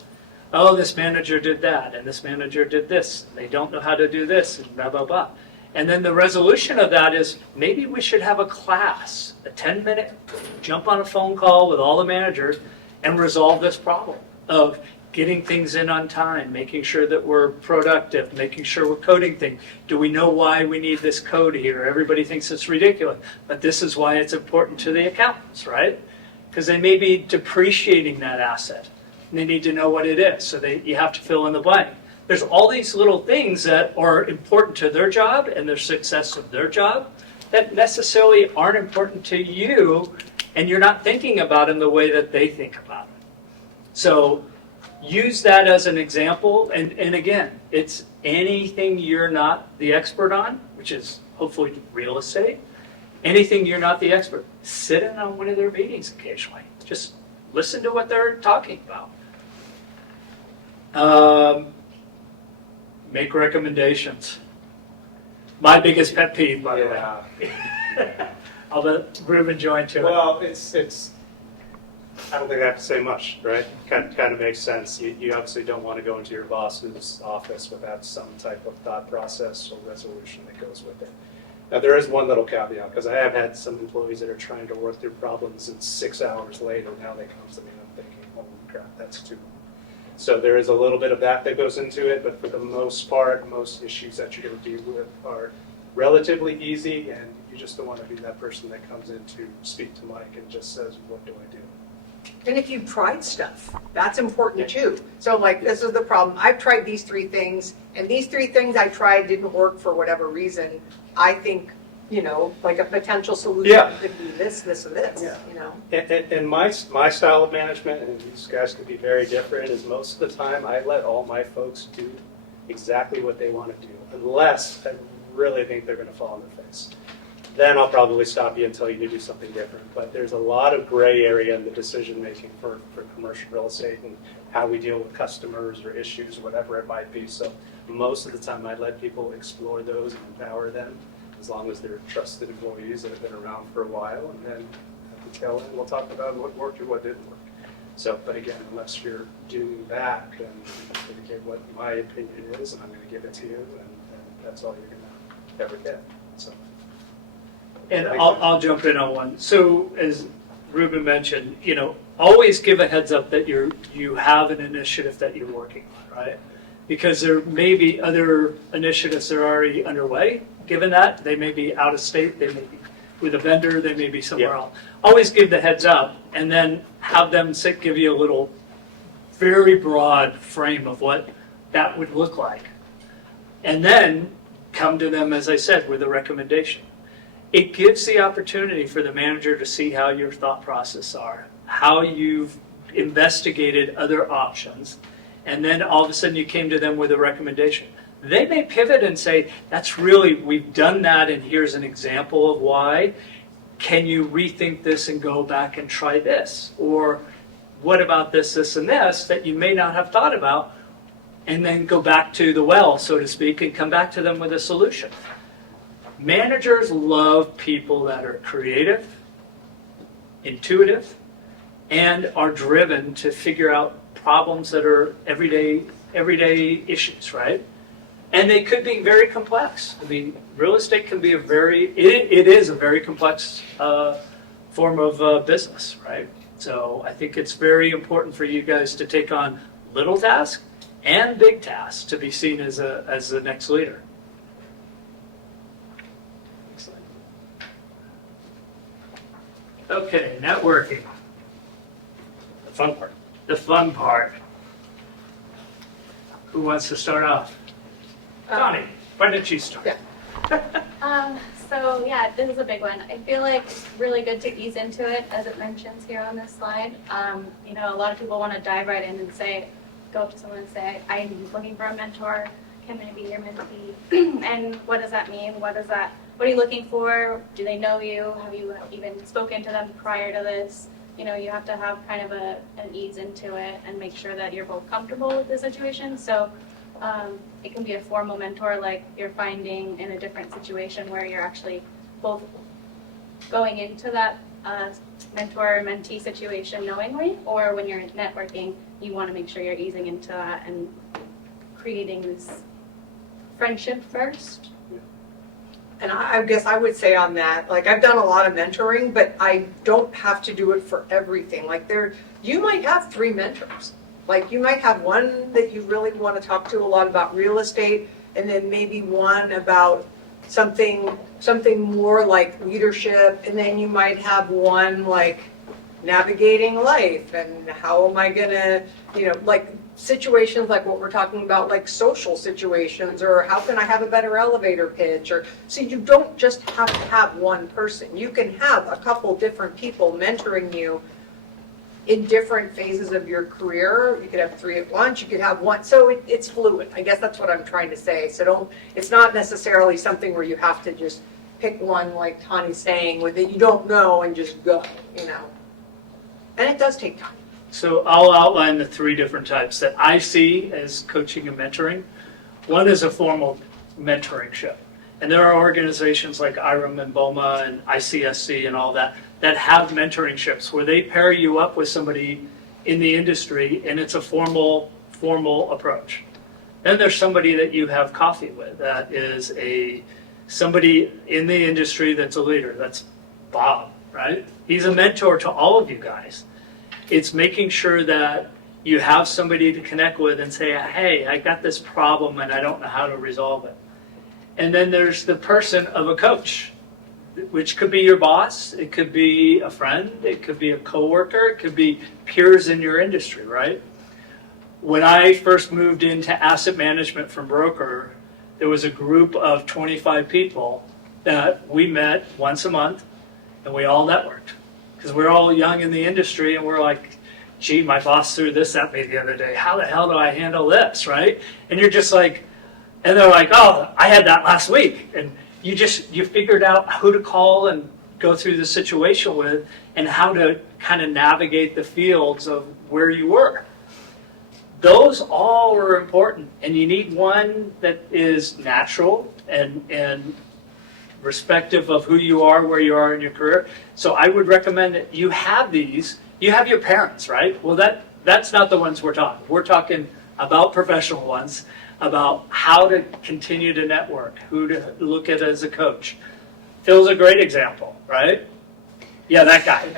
Oh, this manager did that, and this manager did this. They don't know how to do this, and blah, blah, blah. And then the resolution of that is maybe we should have a class, a 10-minute, jump on a phone call with all the managers and resolve this problem of getting things in on time, making sure that we're productive, making sure we're coding things. Do we know why we need this code here? Everybody thinks it's ridiculous, but this is why it's important to the accountants, right? Because they may be depreciating that asset, and they need to know what it is, so you have to fill in the blank. There's all these little things that are important to their job and the success of their job that necessarily aren't important to you, and you're not thinking about in the way that they think about it. So use that as an example, and again, it's anything you're not the expert on, which is hopefully real estate, anything you're not the expert, sit in on one of their meetings occasionally. Just listen to what they're talking about. Make recommendations. My biggest pet peeve, by the way. I'll let Ruben join too. Well, it's. I don't think I have to say much, right? Kind of makes sense. You obviously don't want to go into your boss's office without some type of thought process or resolution that goes with it. Now, there is one little caveat, because I have had some employees that are trying to work through problems, and 6 hours later, now they come to me and I'm thinking, holy crap, that's too much. So there is a little bit of that goes into it, but for the most part, most issues that you're going to deal with are relatively easy, and you just don't want to be that person that comes in to speak to Mike and just says, what do I do? And if you've tried stuff, that's important too. So like, this is the problem. I've tried these 3 things, and these 3 things I tried didn't work for whatever reason. I think, like a potential solution could be this, this, and this, And my style of management, and these guys could be very different, is most of the time I let all my folks do exactly what they want to do, unless I really think they're going to fall on their face. Then I'll probably stop you and tell you to do something different. But there's a lot of gray area in the decision making for commercial real estate and how we deal with customers or issues, whatever it might be. So most of the time I let people explore those and empower them, as long as they're trusted employees that have been around for a while. And then at the tail end, we'll talk about what worked or what didn't work. So, but again, unless you're doing that, then I'm going to give what my opinion is, and I'm going to give it to you, and that's all you're going to ever get. So. And I'll jump in on one. So as Ruben mentioned, always give a heads up that you have an initiative that you're working on, right? Because there may be other initiatives that are already underway. Given that, they may be out of state, they may be with a vendor, they may be somewhere else. Always give the heads up, and then have them give you a little very broad frame of what that would look like. And then come to them, as I said, with a recommendation. It gives the opportunity for the manager to see how your thought process are, how you've investigated other options, and then all of a sudden you came to them with a recommendation. They may pivot and say, that's really, we've done that and here's an example of why. Can you rethink this and go back and try this? Or what about this, this, and this that you may not have thought about? And then go back to the well, so to speak, and come back to them with a solution. Managers love people that are creative, intuitive, and are driven to figure out problems that are everyday issues, right? And they could be very complex. I mean, real estate can be it is a very complex form of business, right? So I think it's very important for you guys to take on little tasks and big tasks to be seen as the next leader. Excellent. Okay, networking. The fun part. The fun part. Who wants to start off? Connie, why don't you start? So yeah, this is a big one. I feel like it's really good to ease into it, as it mentions here on this slide. You know, a lot of people want to dive right in and say, go up to someone and say, I'm looking for a mentor. Can I be your mentee? And what does that mean? What are you looking for? Do they know you? Have you even spoken to them prior to this? You know, you have to have kind of an ease into it and make sure that you're both comfortable with the situation. So it can be a formal mentor like you're finding in a different situation where you're actually both going into that mentor-mentee situation knowingly, or when you're networking, you want to make sure you're easing into that and creating this friendship first. And I guess I would say on that, like I've done a lot of mentoring, but I don't have to do it for everything. Like you might have 3 mentors. Like you might have one that you really want to talk to a lot about real estate, and then maybe one about something more like leadership, and then you might have one like navigating life and how am I gonna, you know, like situations like what we're talking about, like social situations, or how can I have a better elevator pitch, or so you don't just have to have one person. You can have a couple different people mentoring you in different phases of your career. You could have 3 at once, you could have one. So it's fluid. I guess that's what I'm trying to say. So it's not necessarily something where you have to just pick one, like Tani's saying, with it you don't know and just go, you know. And it does take time. So I'll outline the 3 different types that I see as coaching and mentoring. One is a formal mentoringship. And there are organizations like IREM and BOMA and ICSC and all that have mentoringships where they pair you up with somebody in the industry and it's a formal approach. Then there's somebody that you have coffee with that is somebody in the industry that's a leader. That's Bob, right? He's a mentor to all of you guys. It's making sure that you have somebody to connect with and say, hey, I got this problem and I don't know how to resolve it. And then there's the person of a coach, which could be your boss, it could be a friend, it could be a coworker, it could be peers in your industry, right? When I first moved into asset management from broker, there was a group of 25 people that we met once a month and we all networked. Because we're all young in the industry and we're like, gee, my boss threw this at me the other day. How the hell do I handle this, right? And you're just like, and they're like, oh, I had that last week. And you figured out who to call and go through the situation with and how to kind of navigate the fields of where you were. Those all are important. And you need one that is natural and respective of who you are, where you are in your career. So I would recommend that you have these. You have your parents, right? Well, that's not the ones we're talking. We're talking about professional ones, about how to continue to network, who to look at as a coach. Phil's a great example, right? Yeah, that guy.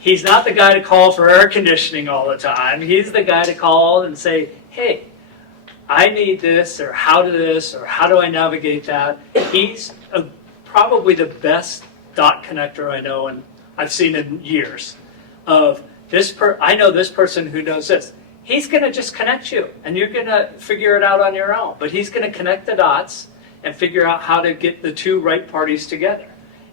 He's not the guy to call for air conditioning all the time. He's the guy to call and say, hey, I need this, or how do I navigate that? He's probably the best dot connector I know and I've seen in years. Of this, I know this person who knows this. He's going to just connect you, and you're going to figure it out on your own. But he's going to connect the dots and figure out how to get the 2 right parties together.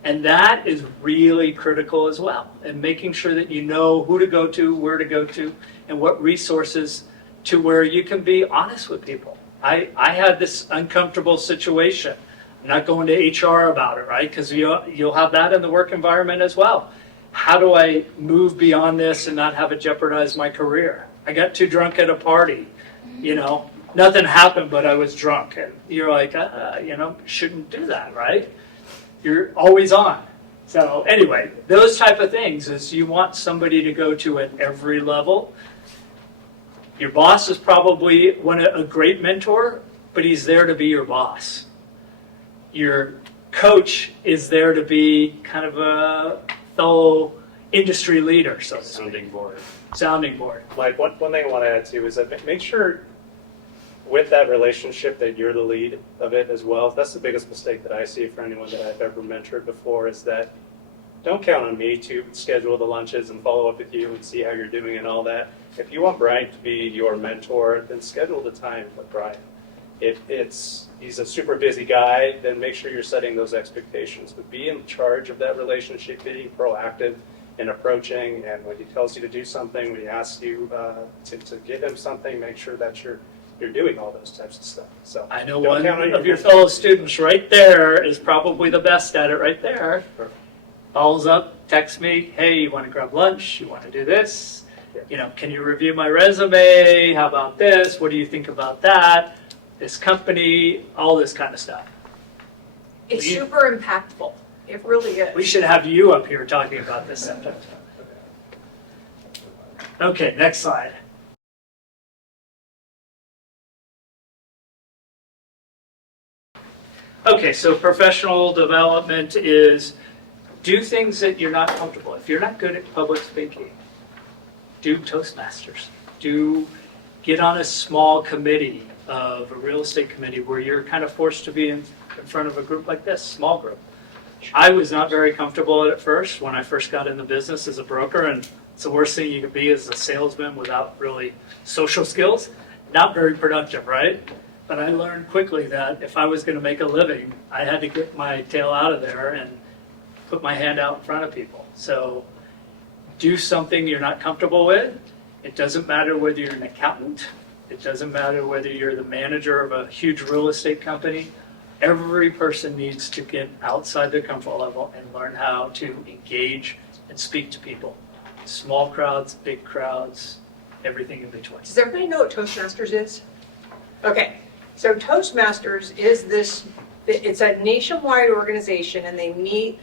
And that is really critical as well. And making sure that you know who to go to, where to go to, and what resources to where you can be honest with people. I had this uncomfortable situation. I'm not going to HR about it, right? Because you'll have that in the work environment as well. How do I move beyond this and not have it jeopardize my career? I got too drunk at a party, nothing happened, but I was drunk. And you're like, shouldn't do that, right? You're always on. So anyway, those type of things is you want somebody to go to at every level. Your boss is probably a great mentor, but he's there to be your boss. Your coach is there to be kind of a fellow industry leader, so to speak. Sounding board. Like one thing I want to add too is that make sure with that relationship that you're the lead of it as well. That's the biggest mistake that I see for anyone that I've ever mentored before is that don't count on me to schedule the lunches and follow up with you and see how you're doing and all that. If you want Brian to be your mentor, then schedule the time with Brian. If he's a super busy guy, then make sure you're setting those expectations. But be in charge of that relationship, being proactive and approaching. And when he tells you to do something, when he asks you to give him something, make sure that you're doing all those types of stuff. So I know one of your fellow students right there is probably the best at it right there. Perfect. Calls up, texts me, hey, you want to grab lunch? You want to do this? Can you review my resume? How about this? What do you think about that? This company, all this kind of stuff. It's super impactful. It really is. We should have you up here talking about this subject. Okay, next slide. Okay, so professional development is do things that you're not comfortable. If you're not good at public speaking, do Toastmasters. Get on a small committee of a real estate committee where you're kind of forced to be in front of a group like this, small group. I was not very comfortable at first when I first got in the business as a broker, and it's the worst thing you could be as a salesman without really social skills. Not very productive, right? But I learned quickly that if I was going to make a living, I had to get my tail out of there and put my hand out in front of people. So do something you're not comfortable with. It doesn't matter whether you're an accountant. It doesn't matter whether you're the manager of a huge real estate company. Every person needs to get outside their comfort level and learn how to engage and speak to people. Small crowds, big crowds, everything in between. Does everybody know what Toastmasters is? Okay, so Toastmasters is it's a nationwide organization, and they meet,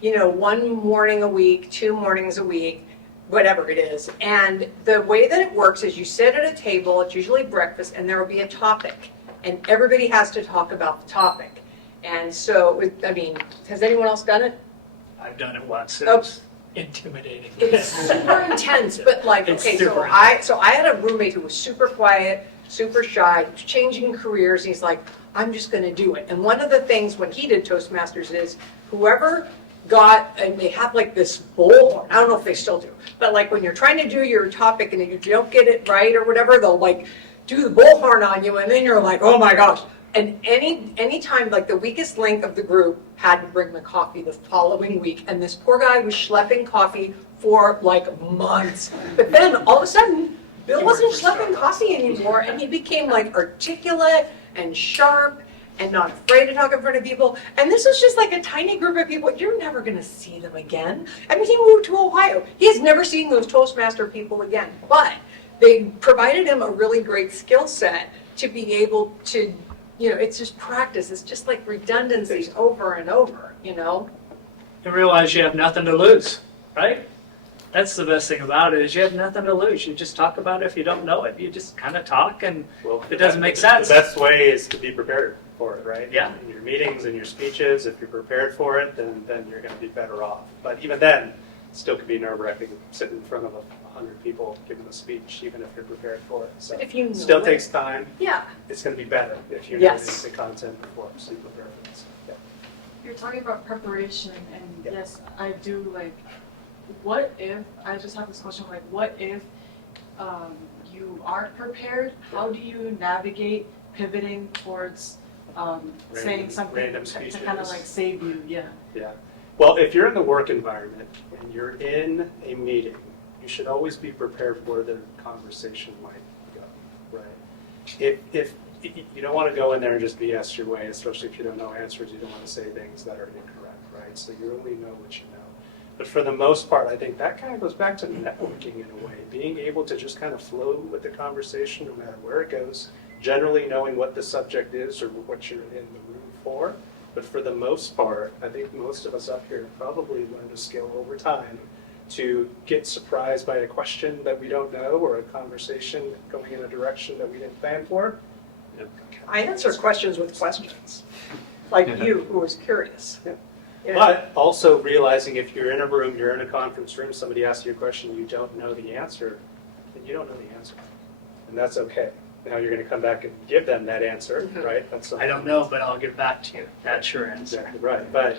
one morning a week, 2 mornings a week, whatever it is. And the way that it works is you sit at a table, it's usually breakfast, and there will be a topic. And everybody has to talk about the topic. And so, has anyone else done it? I've done it once. It's intimidating. It's super intense, but so I had a roommate who was super quiet, super shy, changing careers. He's like, I'm just going to do it. And one of the things when he did Toastmasters is whoever and they have like this bullhorn. I don't know if they still do, but like when you're trying to do your topic and if you don't get it right or whatever, they'll like do the bullhorn on you, and then you're like, oh my gosh. And any time, like the weakest link of the group had to bring the coffee the following week, and this poor guy was schlepping coffee for like months. But then all of a sudden, Bill wasn't schlepping coffee anymore, and he became like articulate and sharp and not afraid to talk in front of people. And this was just like a tiny group of people. You're never going to see them again. He moved to Ohio. He has never seen those Toastmaster people again. But they provided him a really great skill set to be able to, it's just practice. It's just like redundancy over and over, You realize you have nothing to lose, right? That's the best thing about it is you have nothing to lose. You just talk about it. If you don't know it, you just kind of talk, and if it doesn't make sense. The best way is to be prepared for it, right? Yeah. In your meetings and your speeches, if you're prepared for it, then you're going to be better off. But even then, it still could be nerve-wracking sitting in front of 100 people giving a speech, even if you're prepared for it. So But if you know still it. takes time. Yeah. It's going to be better if you know Yes. the content before, so you prepare for this. Yeah. You're talking about preparation, and Yeah. yes, I do what if, I just have this question, what if you aren't prepared? How do you navigate pivoting towards saying something random to kind of speeches. save you? Yeah. Yeah. Well, if you're in the work environment and you're in a meeting, you should always be prepared for where the conversation might go, right? you don't want to go in there and just BS your way, especially if you don't know answers. You don't want to say things that are incorrect, right? So you only know what you know. But for the most part, I think that kind of goes back to networking in a way, being able to just kind of flow with the conversation no matter where it goes, generally knowing what the subject is or what you're in the room for. But for the most part, I think most of us up here probably learned a skill over time to get surprised by a question that we don't know or a conversation going in a direction that we didn't plan for. I answer questions with questions, like you, who was curious. Yeah. You know? But also realizing if you're in a room, you're in a conference room, somebody asks you a question, you don't know the answer, then you don't know the answer. And that's okay. Now you're going to come back and give them that answer, right? That's I don't know, but I'll get back to you. That's your answer. exactly right. But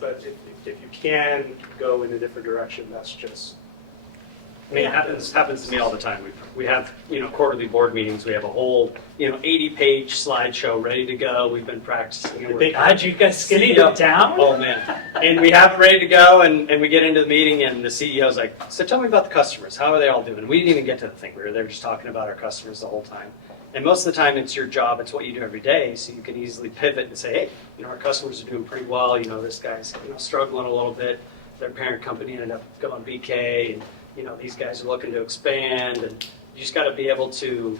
but if you can go in a different direction, that's just. I mean, it happens to me all the time. We have, quarterly board meetings. We have a whole, 80-page slideshow ready to go. We've been practicing. And we're God, you guys skinny it down? Oh, man. And we have it ready to go, and we get into the meeting, and the CEO's like, so tell me about the customers. How are they all doing? We didn't even get to the thing. We were there just talking about our customers the whole time. And most of the time, it's your job. It's what you do every day, so you can easily pivot and say, hey, our customers are doing pretty well. This guy's struggling a little bit. Their parent company ended up going BK, and these guys are looking to expand, and you just got to be able to,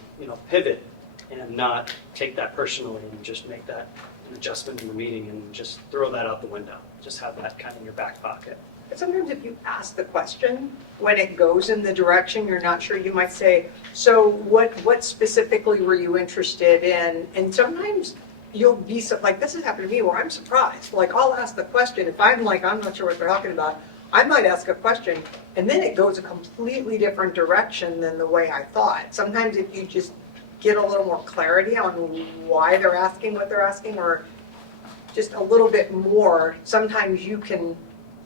pivot and not take that personally and just make that an adjustment in the meeting and just throw that out the window. Just have that kind of in your back pocket. Sometimes if you ask the question, when it goes in the direction you're not sure, you might say, so what specifically were you interested in? And sometimes you'll be, like this has happened to me where I'm surprised. Like I'll ask the question, if I'm like, I'm not sure what they're talking about, I might ask a question and then it goes a completely different direction than the way I thought. Sometimes if you just get a little more clarity on why they're asking what they're asking, or just a little bit more, sometimes you can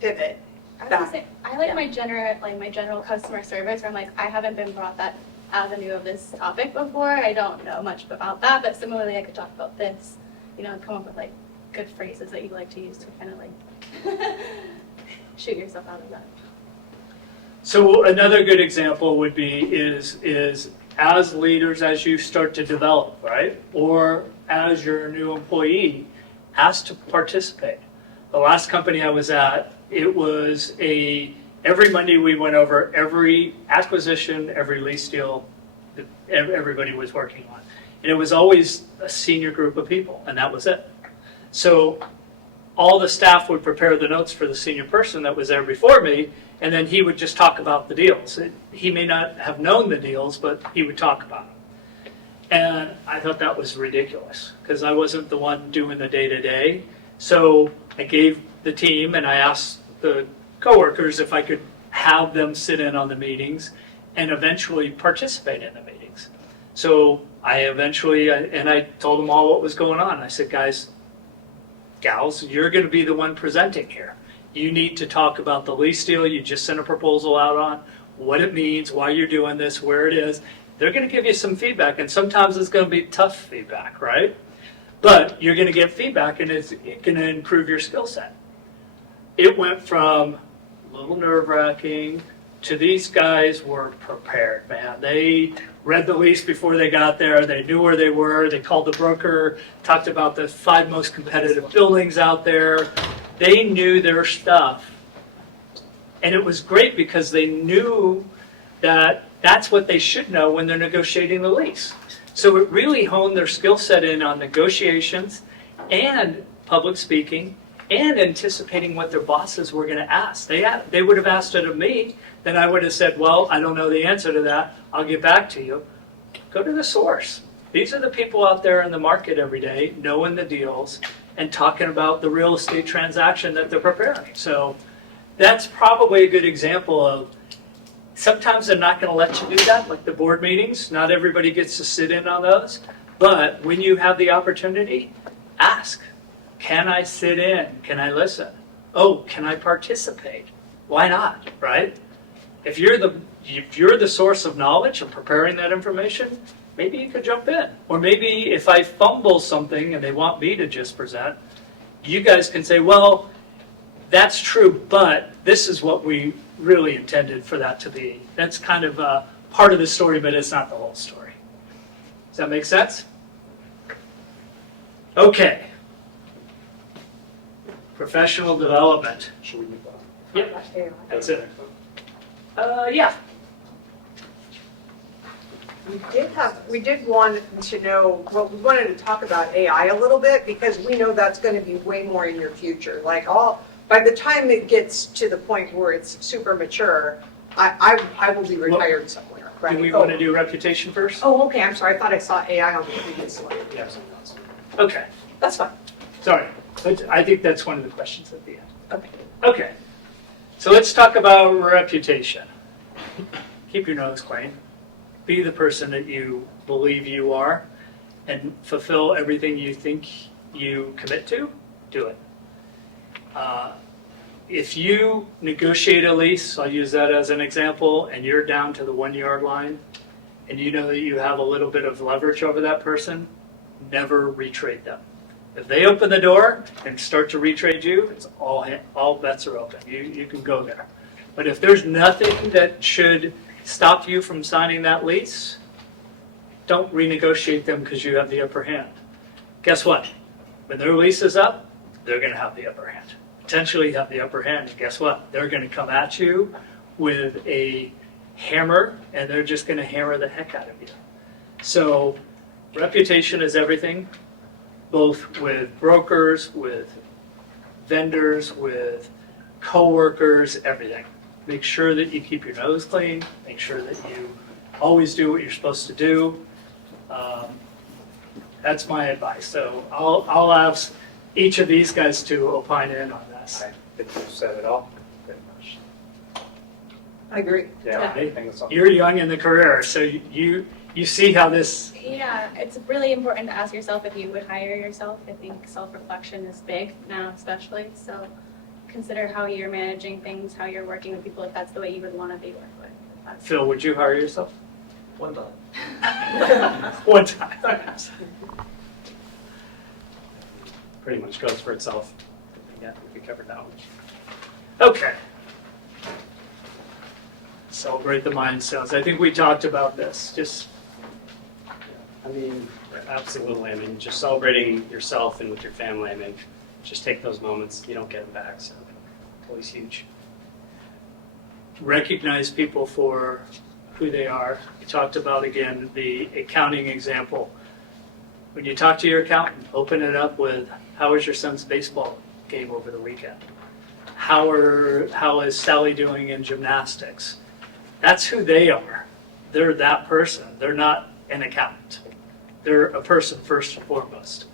pivot. I was gonna say, I like my general customer service, where I'm like, I haven't been brought that avenue of this topic before. I don't know much about that, but similarly I could talk about this, and come up with like good phrases that you like to use to kind of like shoot yourself out of that. So another good example would be is as leaders, as you start to develop, right? Or as you're a new employee, ask to participate. The last company I was at, it was every Monday we went over every acquisition, every lease deal that everybody was working on. And it was always a senior group of people, and that was it. So all the staff would prepare the notes for the senior person that was there before me, and then he would just talk about the deals. He may not have known the deals, but he would talk about them. And I thought that was ridiculous, because I wasn't the one doing the day-to-day. So I gave the team, and I asked the coworkers if I could have them sit in on the meetings and eventually participate in the meetings. So I told them all what was going on. I said, guys, gals, you're going to be the one presenting here. You need to talk about the lease deal you just sent a proposal out on, what it means, why you're doing this, where it is. They're going to give you some feedback, and sometimes it's going to be tough feedback, right? But you're going to get feedback, and it's going to improve your skill set. It went from a little nerve-wracking to these guys were prepared, man. They read the lease before they got there. They knew where they were. They called the broker, talked about the 5 most competitive buildings out there. They knew their stuff. And it was great because they knew that that's what they should know when they're negotiating the lease. So it really honed their skill set in on negotiations and public speaking and anticipating what their bosses were going to ask. They would have asked it of me, then I would have said, well, I don't know the answer to that. I'll get back to you. Go to the source. These are the people out there in the market every day knowing the deals and talking about the real estate transaction that they're preparing. So that's probably a good example of sometimes they're not going to let you do that, like the board meetings. Not everybody gets to sit in on those. But when you have the opportunity, ask. Can I sit in? Can I listen? Oh, can I participate? Why not, right? If you're the source of knowledge and preparing that information, maybe you could jump in. Or maybe if I fumble something and they want me to just present, you guys can say, well, that's true, but this is what we really intended for that to be. That's kind of part of the story, but it's not the whole story. Does that make sense? Okay. Professional development. Should we move on? Yep, that's it. Yeah. We did want to know, well, we wanted to talk about AI a little bit because we know that's going to be way more in your future. Like by the time it gets to the point where it's super mature, I will be retired somewhere, right? Do we want to do reputation first? Oh, okay, I'm sorry, I thought I saw AI on the previous slide. Yes. Okay, That's fine. sorry. I think that's one of the questions at the end. Okay. Okay, so let's talk about reputation. Keep your nose clean. Be the person that you believe you are and fulfill everything you think you commit to, do it. If you negotiate a lease, I'll use that as an example, and you're down to the 1 yard line, and you know that you have a little bit of leverage over that person, never retrade them. If they open the door and start to retrade you, it's all bets are open. You can go there. But if there's nothing that should stop you from signing that lease, don't renegotiate them because you have the upper hand. Guess what? When their lease is up, they're going to have the upper hand. Potentially have the upper hand. And guess what? They're going to come at you with a hammer, and they're just going to hammer the heck out of you. So reputation is everything, both with brokers, with vendors, with coworkers, everything. Make sure that you keep your nose clean. Make sure that you always do what you're supposed to do. That's my advice. So I'll ask each of these guys to opine in on this. I think you said it all, pretty much. I agree. Yeah, Hey, I think that's all. you're young in the career, so you see how this. Yeah, it's really important to ask yourself if you would hire yourself. I think self-reflection is big now, especially. So consider how you're managing things, how you're working with people, if that's the way you would want to be worked with. Phil, would you hire yourself? One time. One time. Pretty much goes for itself. Yeah, we covered that one. Okay. Celebrate the milestones. I think we talked about this. Just I mean, absolutely. I mean, just celebrating yourself and with your family. I mean, just take those moments. You don't get them back, so it's always huge. recognize people for who they are. We talked about, again, the accounting example. When you talk to your accountant, open it up with, how was your son's baseball game over the weekend? How is Sally doing in gymnastics? That's who they are. They're that person. They're not an accountant. They're a person first and foremost.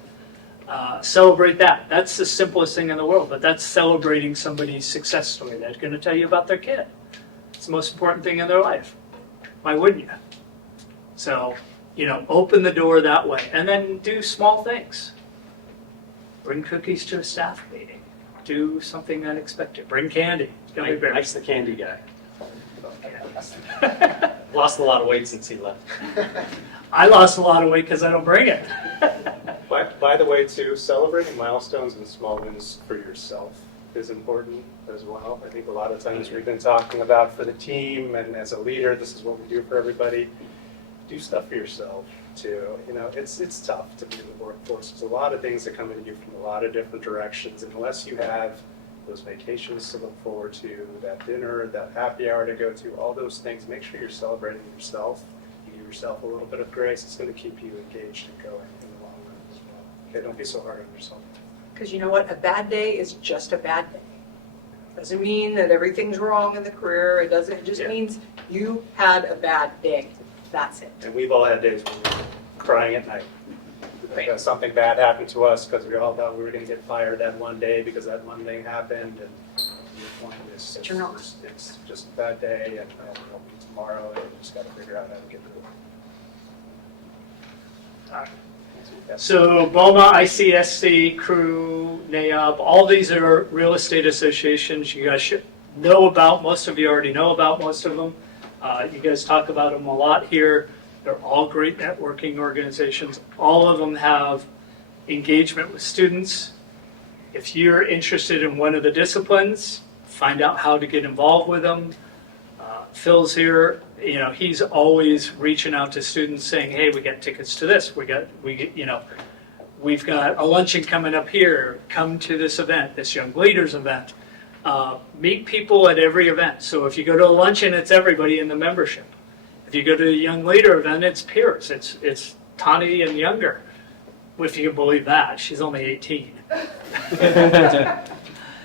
Celebrate that. That's the simplest thing in the world, but that's celebrating somebody's success story. They're going to tell you about their kid. It's the most important thing in their life. Why wouldn't you? So, open the door that way. And then do small things. Bring cookies to a staff meeting. Do something unexpected. Bring candy. Gummy bears. Mike's the candy guy. Lost a lot of weight since he left. I lost a lot of weight because I don't bring it. By the way, too, celebrating milestones and small wins for yourself is important as well. I think a lot of times we've been talking about for the team and as a leader, this is what we do for everybody. Do stuff for yourself too. It's tough to be in the workforce. There's a lot of things that come at you from a lot of different directions, and unless you have those vacations to look forward to, that dinner, that happy hour to go to, all those things, make sure you're celebrating yourself. You give yourself a little bit of grace. It's going to keep you engaged and going in the long run as well. Okay, don't be so hard on yourself. Because you know what? A bad day is just a bad day. Doesn't mean that everything's wrong in the career. It just means you had a bad day. That's it. And we've all had days when we're crying at night. Because something bad happened to us, because we all thought we were going to get fired that one day because that one thing happened. And your point is, it's just a bad day, and it'll be tomorrow, and you just got to figure out how to get through it. All right. So BOMA, ICSC, CREW, NAIOB, all these are real estate associations. You guys should know about, most of you already know about most of them. You guys talk about them a lot here. They're all great networking organizations. All of them have engagement with students. If you're interested in one of the disciplines, find out how to get involved with them. Phil's here. He's always reaching out to students saying, hey, we got tickets to this. we've got a luncheon coming up here. Come to this event, this Young Leaders event. Meet people at every event. So if you go to a luncheon, it's everybody in the membership. If you go to a Young Leader event, it's peers. It's Tani and younger, if you can believe that. She's only 18.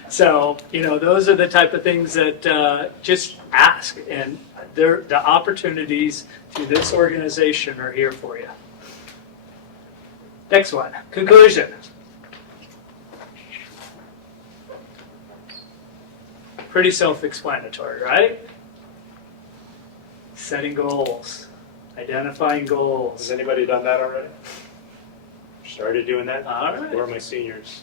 So, those are the type of things that just ask. And the opportunities through this organization are here for you. Next one, conclusion. Pretty self-explanatory, right? Setting goals, identifying Has goals. anybody done that already? Started doing that? All right. Where are my seniors?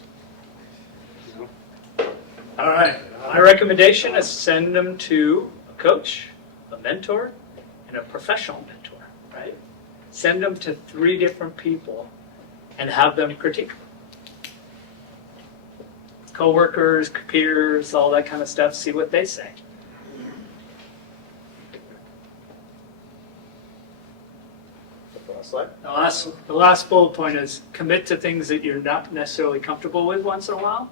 All right, my recommendation is send them to a coach, a mentor, and a professional mentor, right? Send them to 3 different people and have them critique them. Coworkers, peers, all that kind of stuff, see what they say. Last slide. The last bullet point is commit to things that you're not necessarily comfortable with once in a while.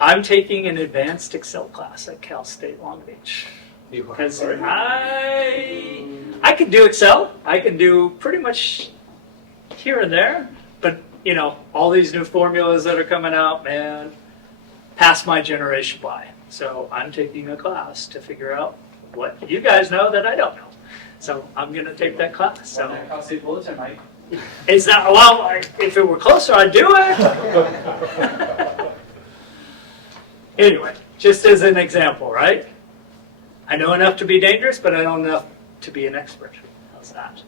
I'm taking an advanced Excel class at Cal State Long Beach. Because I can do Excel. I can do pretty much here and there. But, all these new formulas that are coming out, man, pass my generation by. So I'm taking a class to figure out what you guys know that I don't know. So I'm going to take that class. So Cal State Bulletin, Mike. is that, well, if it were closer, I'd do it. Anyway, just as an example, right? I know enough to be dangerous, but I know enough to be an expert. How's that?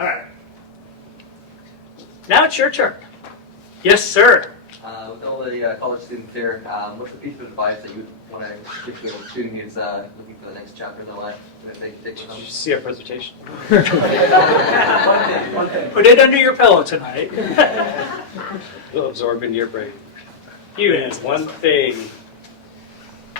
All right. Now it's your turn. Yes, sir. With all the college students here, what's the piece of advice that you would want to give to a student who's looking for the next chapter in their life? If they take Did you see our presentation? one thing. Put it under your pillow tonight. It'll absorb into your brain. You And answer. one thing,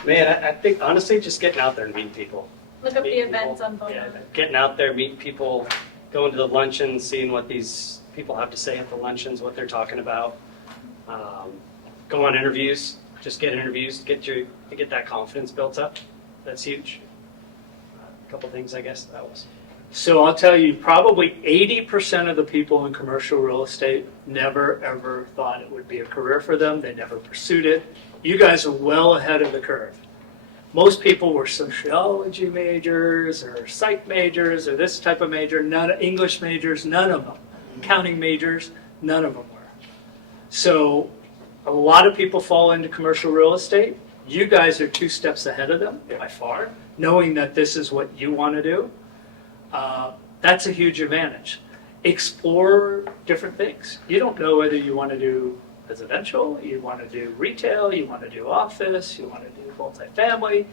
man, I think honestly, just getting out there and meeting people. Look up the Meeting events people. on BOMA. Yeah, getting out there, meeting people, going to the luncheons, seeing what these people have to say at the luncheons, what they're talking about. Go on interviews, just get interviews, get that confidence built up. That's huge. A couple things, I guess, that was. So I'll tell you, probably 80% of the people in commercial real estate never ever thought it would be a career for them. They never pursued it. You guys are well ahead of the curve. Most people were sociology majors or psych majors or this type of major, none English majors, none of them. Accounting majors, none of them were. So a lot of people fall into commercial real estate. You guys are 2 steps ahead of them by far, knowing that this is what you want to do. That's a huge advantage. Explore different things. You don't know whether you want to do residential, you want to do retail, you want to do office, you want to do multifamily.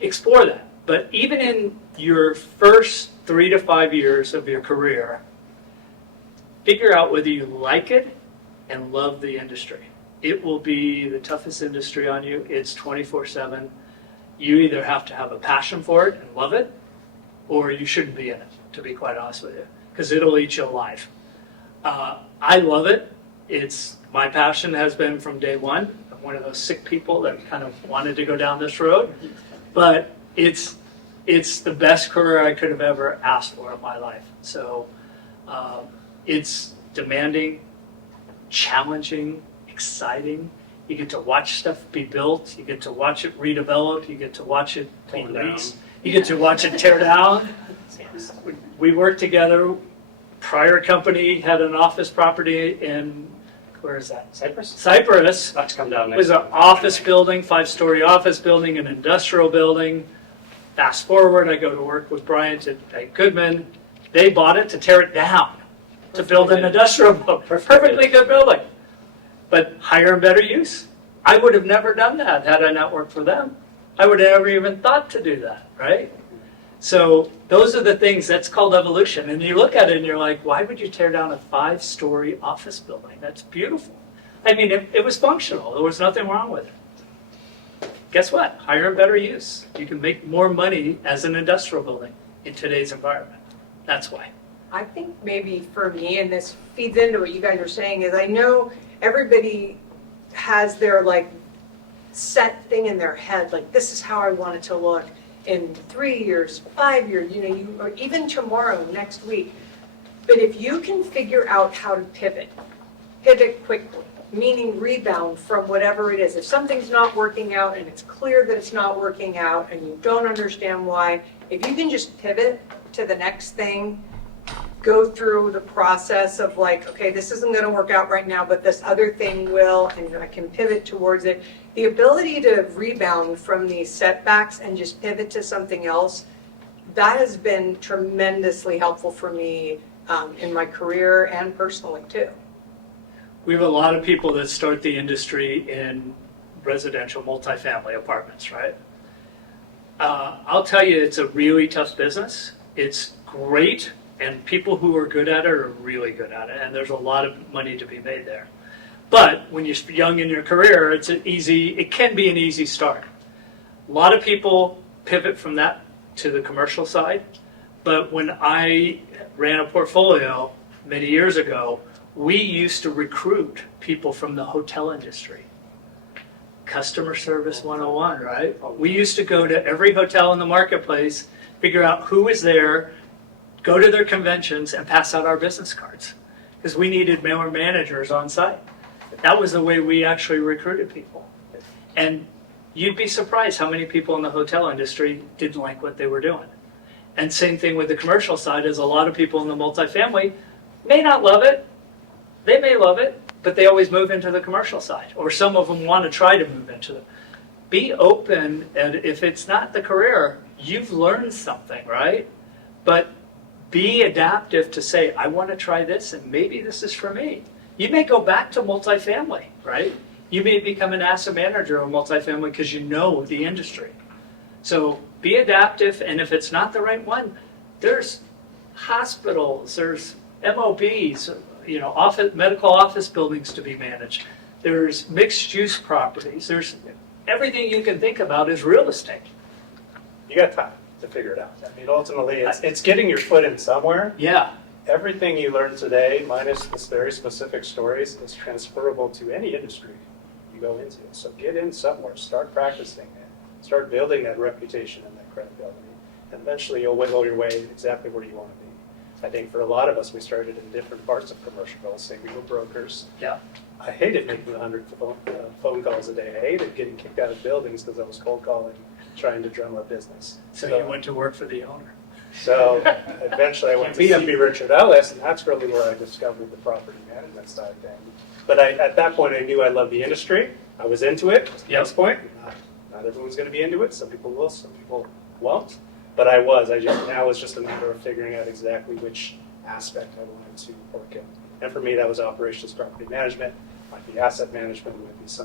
Explore that. But even in your first 3 to 5 years of your career, figure out whether you like it and love the industry. It will be the toughest industry on you. It's 24/7. You either have to have a passion for it and love it, or you shouldn't be in it, to be quite honest with you, because it'll eat you alive. I love it. It's my passion has been from day one. I'm one of those sick people that kind of wanted to go down this road, but it's the best career I could have ever asked for in my life. So it's demanding, challenging, exciting. You get to watch stuff be built. You get to watch it redevelop. You get to watch it be leased. You get to watch it tear down. We worked together. Prior company had an office property in, where is that? Cypress? Cypress. About to come down It was next. an office building, 5-story office building, an industrial building. Fast forward, I go to work with Brian at Goodman. They bought it to tear it down, to build an industrial building. Perfectly good building. But higher and better use. I would have never done that had I not worked for them. I would have never even thought to do that, right? So those are the things, that's called evolution. And you look at it and you're like, why would you tear down a 5-story office building? That's beautiful. I mean, it was functional. There was nothing wrong with it. Guess what? Higher and better use. You can make more money as an industrial building in today's environment. That's why. I think maybe for me, and this feeds into what you guys are saying, is I know everybody has their like set thing in their head, like this is how I want it to look in 3 years, 5 years, or even tomorrow, next week. But if you can figure out how to pivot quickly, meaning rebound from whatever it is. If something's not working out and it's clear that it's not working out and you don't understand why, if you can just pivot to the next thing, go through the process of like, okay, this isn't going to work out right now, but this other thing will, and I can pivot towards it. The ability to rebound from these setbacks and just pivot to something else, that has been tremendously helpful for me in my career and personally too. We have a lot of people that start the industry in residential multifamily apartments, right? I'll tell you, it's a really tough business. It's great, and people who are good at it are really good at it, and there's a lot of money to be made there. But when you're young in your career, it can be an easy start. A lot of people pivot from that to the commercial side, but when I ran a portfolio many years ago, we used to recruit people from the hotel industry. Customer service 101, right? We used to go to every hotel in the marketplace, figure out who was there, go to their conventions, and pass out our business cards. Because we needed more managers on site. That was the way we actually recruited people. And you'd be surprised how many people in the hotel industry didn't like what they were doing. And same thing with the commercial side, is a lot of people in the multifamily may not love it. They may love it, but they always move into the commercial side. Or some of them want to try to move into it. Be open, and if it's not the career, you've learned something, right? But be adaptive to say, I want to try this, and maybe this is for me. You may go back to multifamily, right? You may become an asset manager of multifamily because you know the industry. So be adaptive, and if it's not the right one, there's hospitals, there's MOBs, medical office buildings to be managed. There's mixed-use properties. There's everything you can think about is real estate. You got time to figure it out. I mean, ultimately, it's getting your foot in somewhere. Yeah. Everything you learn today, minus this very specific stories, is transferable to any industry you go into. So get in somewhere, start practicing it, start building that reputation and that credibility, and eventually you'll wiggle your way exactly where you want to be. I think for a lot of us, we started in different parts of commercial real estate. We were brokers. Yeah. I hated making 100 phone calls a day. I hated getting kicked out of buildings because I was cold calling, trying to drum up business. So you went to work for the owner. So eventually I went to CB Richard Ellis, and that's really where I discovered the property management side of things. But at that point, I knew I loved the industry. I was into it. Next point, not everyone's going to be into it. Some people will, some people won't. But I was. Now it's just a matter of figuring out exactly which aspect I wanted to work in. And for me, that was operations, property management, might be asset management, might be so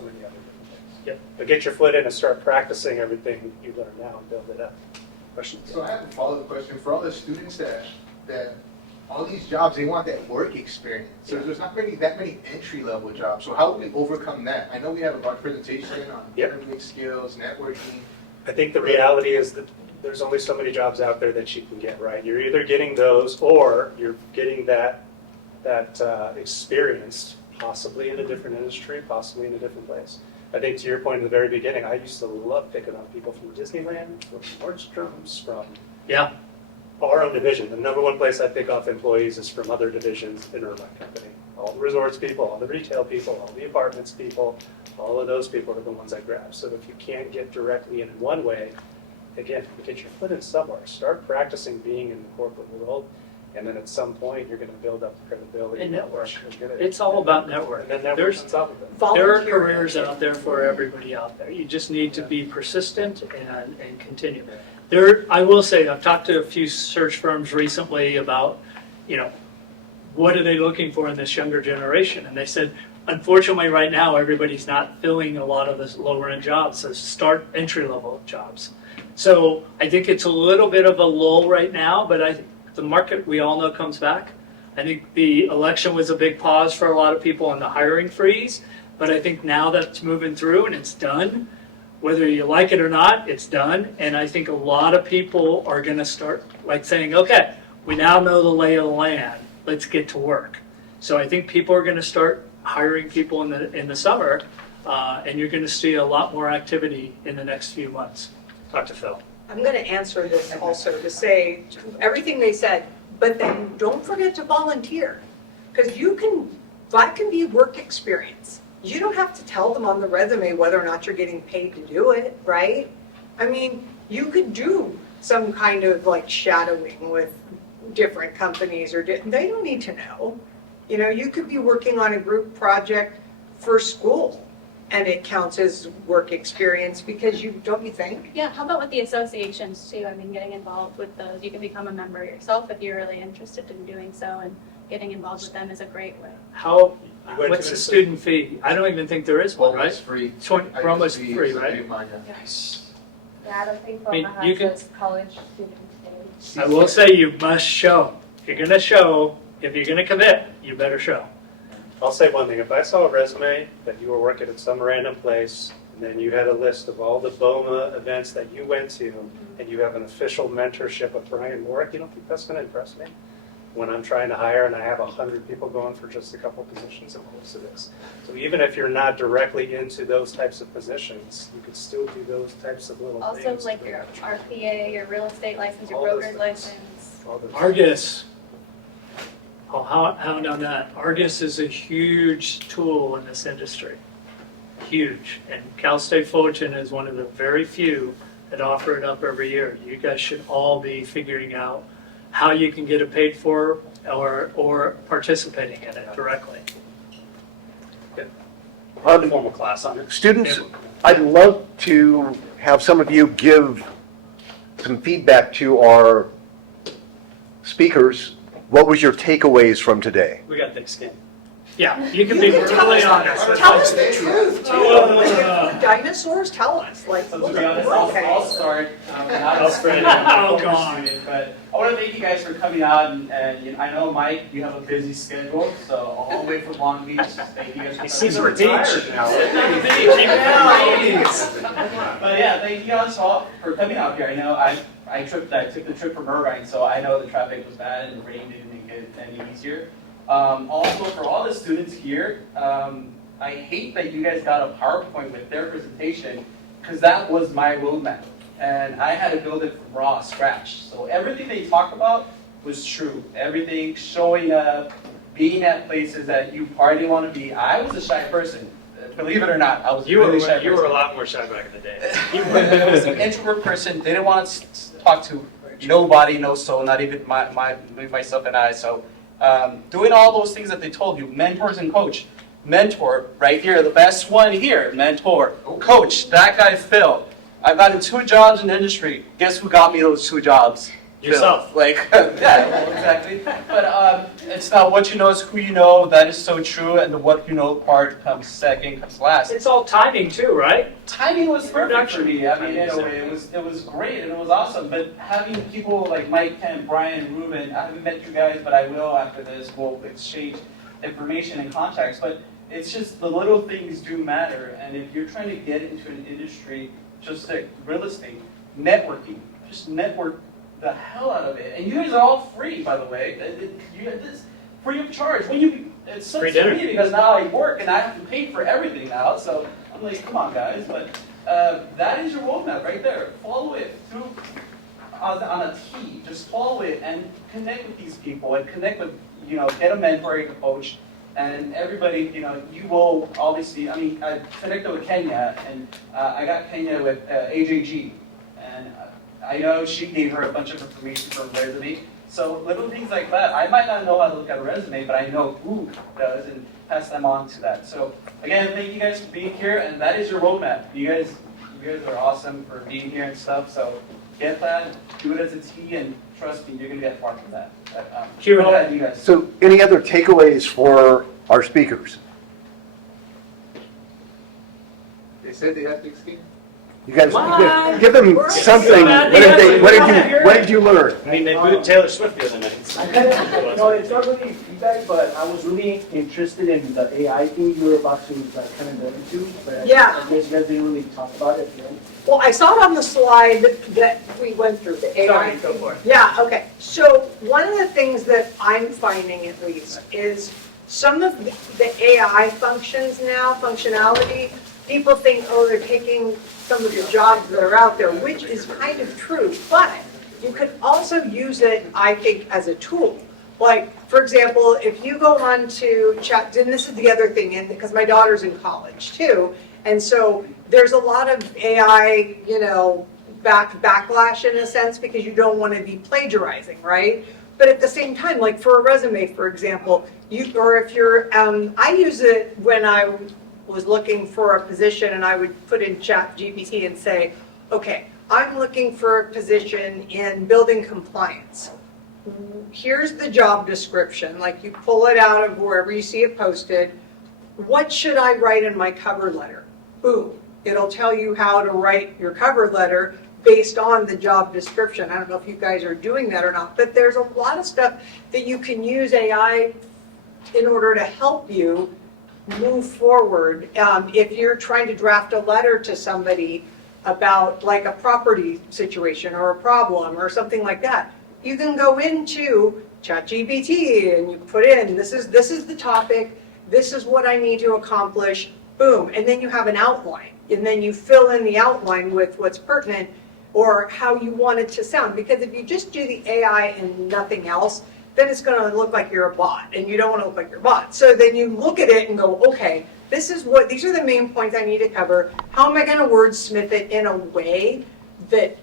many other different things. Yep. But get your foot in and start practicing everything you learn now and build it up. Questions? So I have a follow-up question for all the students that all these jobs, they want that work experience. So there's not that many entry-level jobs. So how do we overcome that? I know we have a large presentation on interviewing skills, networking. I think the reality is that there's only so many jobs out there that you can get, right? You're either getting those or you're getting that experience, possibly in a different industry, possibly in a different place. I think to your point in the very beginning, I used to love picking up people from Disneyland, from Nordstrom's, from our own division. The number one place I pick off employees is from other divisions in Irvine Company. All the resorts people, all the retail people, all the apartments people, all of those people are the ones I grab. So if you can't get directly in one way, again, get your foot in somewhere. Start practicing being in the corporate world, and then at some point you're going to build up the credibility. And network. It's all about network. And then network on top of it. There are careers out there for everybody out there. You just need to be persistent and continue. I will say, I've talked to a few search firms recently about, what are they looking for in this younger generation? And they said, unfortunately, right now, everybody's not filling a lot of the lower end jobs, so start entry-level jobs. So I think it's a little bit of a lull right now, but the market, we all know, comes back. I think the election was a big pause for a lot of people on the hiring freeze, but I think now that's moving through and it's done. Whether you like it or not, it's done. And I think a lot of people are going to start saying, okay, We now know the lay of the land. Let's get to work. So I think people are going to start hiring people in the summer, and you're going to see a lot more activity in the next few months. Dr. Phil. I'm going to answer this also to say everything they said, but then don't forget to volunteer. Because that can be work experience. You don't have to tell them on the resume whether or not you're getting paid to do it, right? I mean, you could do some kind of like shadowing with different companies they don't need to know. You know, you could be working on a group project for school and it counts as work experience because don't you think? Yeah, how about with the associations too? I mean, getting involved with those. You can become a member yourself if you're really interested in doing so, and getting involved with them is a great way. What's the student fee? I don't even think there is one, right? It's free. Broma's free, right? Yeah, I don't think I mean, BOMA you has can- those college student days. I will say you must show. If you're going to show, if you're going to commit, you better show. I'll say one thing. If I saw a resume that you were working at some random place, and then you had a list of all the BOMA events that you went to, and you have an official mentorship of Brian Warwick, you don't think that's going to impress me? When I'm trying to hire and I have 100 people going for just a couple positions opposed to this. So even if you're not directly into those types of positions, you could still do those types of little Also, things. like your RPA, your real estate license, your All those broker's things. license. All those- Argus. I'll hound on that. Argus is a huge tool in this industry. Huge. And Cal State Fullerton is one of the very few that offer it up every year. You guys should all be figuring out how you can get it paid for or participating in it directly. Formal class on it. Students, I'd love to have some of you give some feedback to our speakers. What was your takeaways from today? We got thick skin. Yeah, you can be brutally honest. Tell us the truth, too. Oh, If the dinosaurs, tell us, like, So look, to be honest, we're okay. I'll start. I'll spread it out. Oh, God. Student, but I want to thank you guys for coming out, and you know, I know, Mike, you have a busy schedule, so all the way from Long Beach, thank you guys for coming. He's out. retired now. But yeah, thank you guys all for coming out here. I know I took the trip from Irvine, so I know the traffic was bad and the rain didn't make it any easier. Also, for all the students here, I hate that you guys got a PowerPoint with their presentation, because that was my roadmap. And I had to build it from raw scratch. So everything they talked about was true. Everything, showing up, being at places that you probably didn't want to be. I was a shy person. Believe it or not, I was a really shy person. You were a lot more shy back in the day. I was an introvert person, didn't want to talk to nobody, no soul, not even myself and I. So doing all those things that they told you, mentors and coach. Mentor, right here, the best one here, mentor. Coach, that guy Phil. I've gotten 2 jobs in the industry. Guess who got me those 2 jobs? Yourself. Phil. Like, yeah, well, exactly. But it's not what you know, it's who you know. That is so true. And the what you know part comes second, comes last. It's all timing too, right? Timing was perfect for me. I mean, in a way, it was great and it was awesome. But having people like Mike, Ken, Brian, Ruben, I haven't met you guys, but I will after this. We'll exchange information and contacts. But it's just the little things do matter. And if you're trying to get into an industry, just like real estate, networking, just network the hell out of it. And you guys are all free, by the way. You get this free of charge. It sucks Free for dinner. me because now I work and I have to pay for everything now. So I'm like, come on, guys. But that is your roadmap right there. Follow it through on a T. Just follow it and connect with these people and connect with, get a mentor, a coach. And everybody, you will obviously, I connected with Kenya, and I got Kenya with AJG. And I know she gave her a bunch of information from her resume. So little things like that. I might not know how to look at a resume, but I know who does and pass them on to that. So again, thank you guys for being here, and that is your roadmap. You guys are awesome for being here and stuff. So get that, do it as a T, and trust me, you're gonna get far from that. Q&A. Go ahead, you guys. So any other takeaways for our speakers? They said they have thick skin. You guys, Come on. give them We're something. so What did you learn? I mean, they booed Taylor Swift the other night. No, it's not really feedback, but I was really interested in the AI thing you were about to kind of go into. But Yeah. I guess you guys didn't really talk about it. You know? Well, I saw it on the slide that we went through, the AI. Sorry, go for it. Yeah, okay. So one of the things that I'm finding at least is some of the AI functions now, functionality, people think, oh, they're taking some of the jobs that are out there, which is kind of true. But you could also use it, I think, as a tool. Like, for example, if you go on to chat, and this is the other thing, and because my daughter's in college too, and so there's a lot of AI, backlash in a sense, because you don't want to be plagiarizing, right? But at the same time, like for a resume, for example, I use it when I was looking for a position, and I would put in ChatGPT and say, okay, I'm looking for a position in building compliance. Here's the job description, like you pull it out of wherever you see it posted. What should I write in my cover letter? Boom, it'll tell you how to write your cover letter based on the job description. I don't know if you guys are doing that or not, but there's a lot of stuff that you can use AI in order to help you move forward. If you're trying to draft a letter to somebody about like a property situation or a problem or something like that, you can go into ChatGPT and you put in, this is the topic, this is what I need to accomplish, boom, and then you have an outline, and then you fill in the outline with what's pertinent or how you want it to sound. Because if you just do the AI and nothing else, then it's going to look like you're a bot, and you don't want to look like you're a bot. So then you look at it and go, okay, these are the main points I need to cover. How am I going to wordsmith it in a way that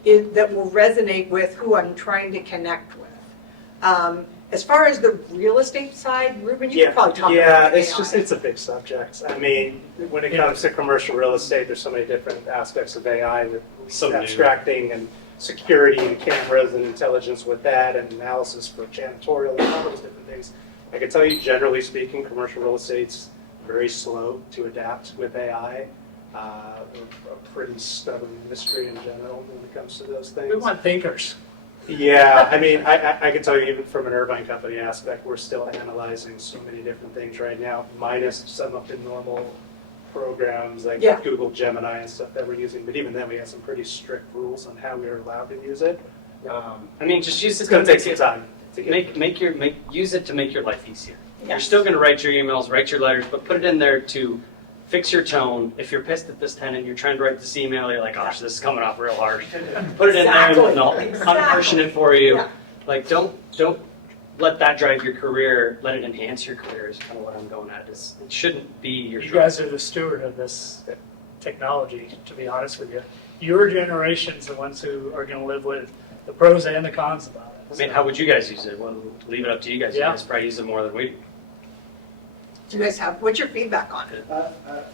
will resonate with who I'm trying to connect with? As far as the real estate side, Ruben, you can probably talk about the AI. It's a big subject. I mean, when it comes to commercial real estate, there's so many different aspects of AI with abstracting and security and cameras and intelligence with that and analysis for janitorial and all those different things. I can tell you, generally speaking, commercial real estate's very slow to adapt with AI. We're a pretty stubborn industry in general when it comes to those things. We want thinkers. Yeah, I mean, I can tell you even from an Irvine company aspect, we're still analyzing so many different things right now, minus some of the normal programs like Google Gemini and stuff that we're using. But even then, we have some pretty strict rules on how we are allowed to use it. I mean, just use it It's going to to take some time. use it to make your life easier. Yes. You're still going to write your emails, write your letters, but put it in there to fix your tone. If you're pissed at this tenant, you're trying to write this email, you're like, gosh, this is coming off real harsh. Put it in there and I'll unharshing it for you. Yeah. Like, don't let that drive your career. Let it enhance your career is kind of what I'm going at. It shouldn't be your You guys are the steward of this technology, to be honest with you. Your generation's the ones who are going to live with the pros and the cons about it. I mean, how would you guys use it? Well, leave it up to you guys. Yeah. You guys probably use it more than we do. Do you guys what's your feedback on it?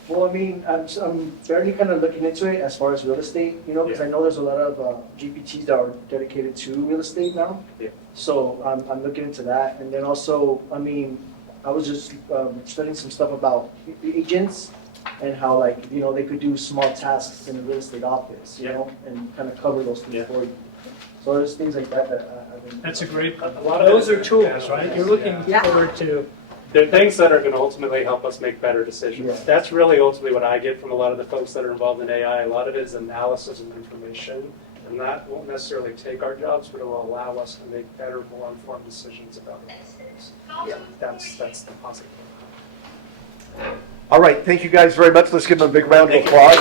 Well, I mean, I'm fairly kind of looking into it as far as real estate, because I know there's a lot of GPTs that are dedicated to real estate now. Yeah. So I'm looking into that. And then also, I mean, I was just studying some stuff about agents and how, like, they could do small tasks in the real estate office, and kind of cover those things for you. So there's things like that I've been. That's a great, A lot of those it- are tools, right? You're looking Yeah. forward to, They're things that are going to ultimately help us make better decisions. Yeah. That's really ultimately what I get from a lot of the folks that are involved in AI. A lot of it is analysis of information, and that won't necessarily take our jobs, but it will allow us to make better, more informed decisions about those things. Yeah. That's the positive. All right, thank you guys very much. Let's give them a big round of applause.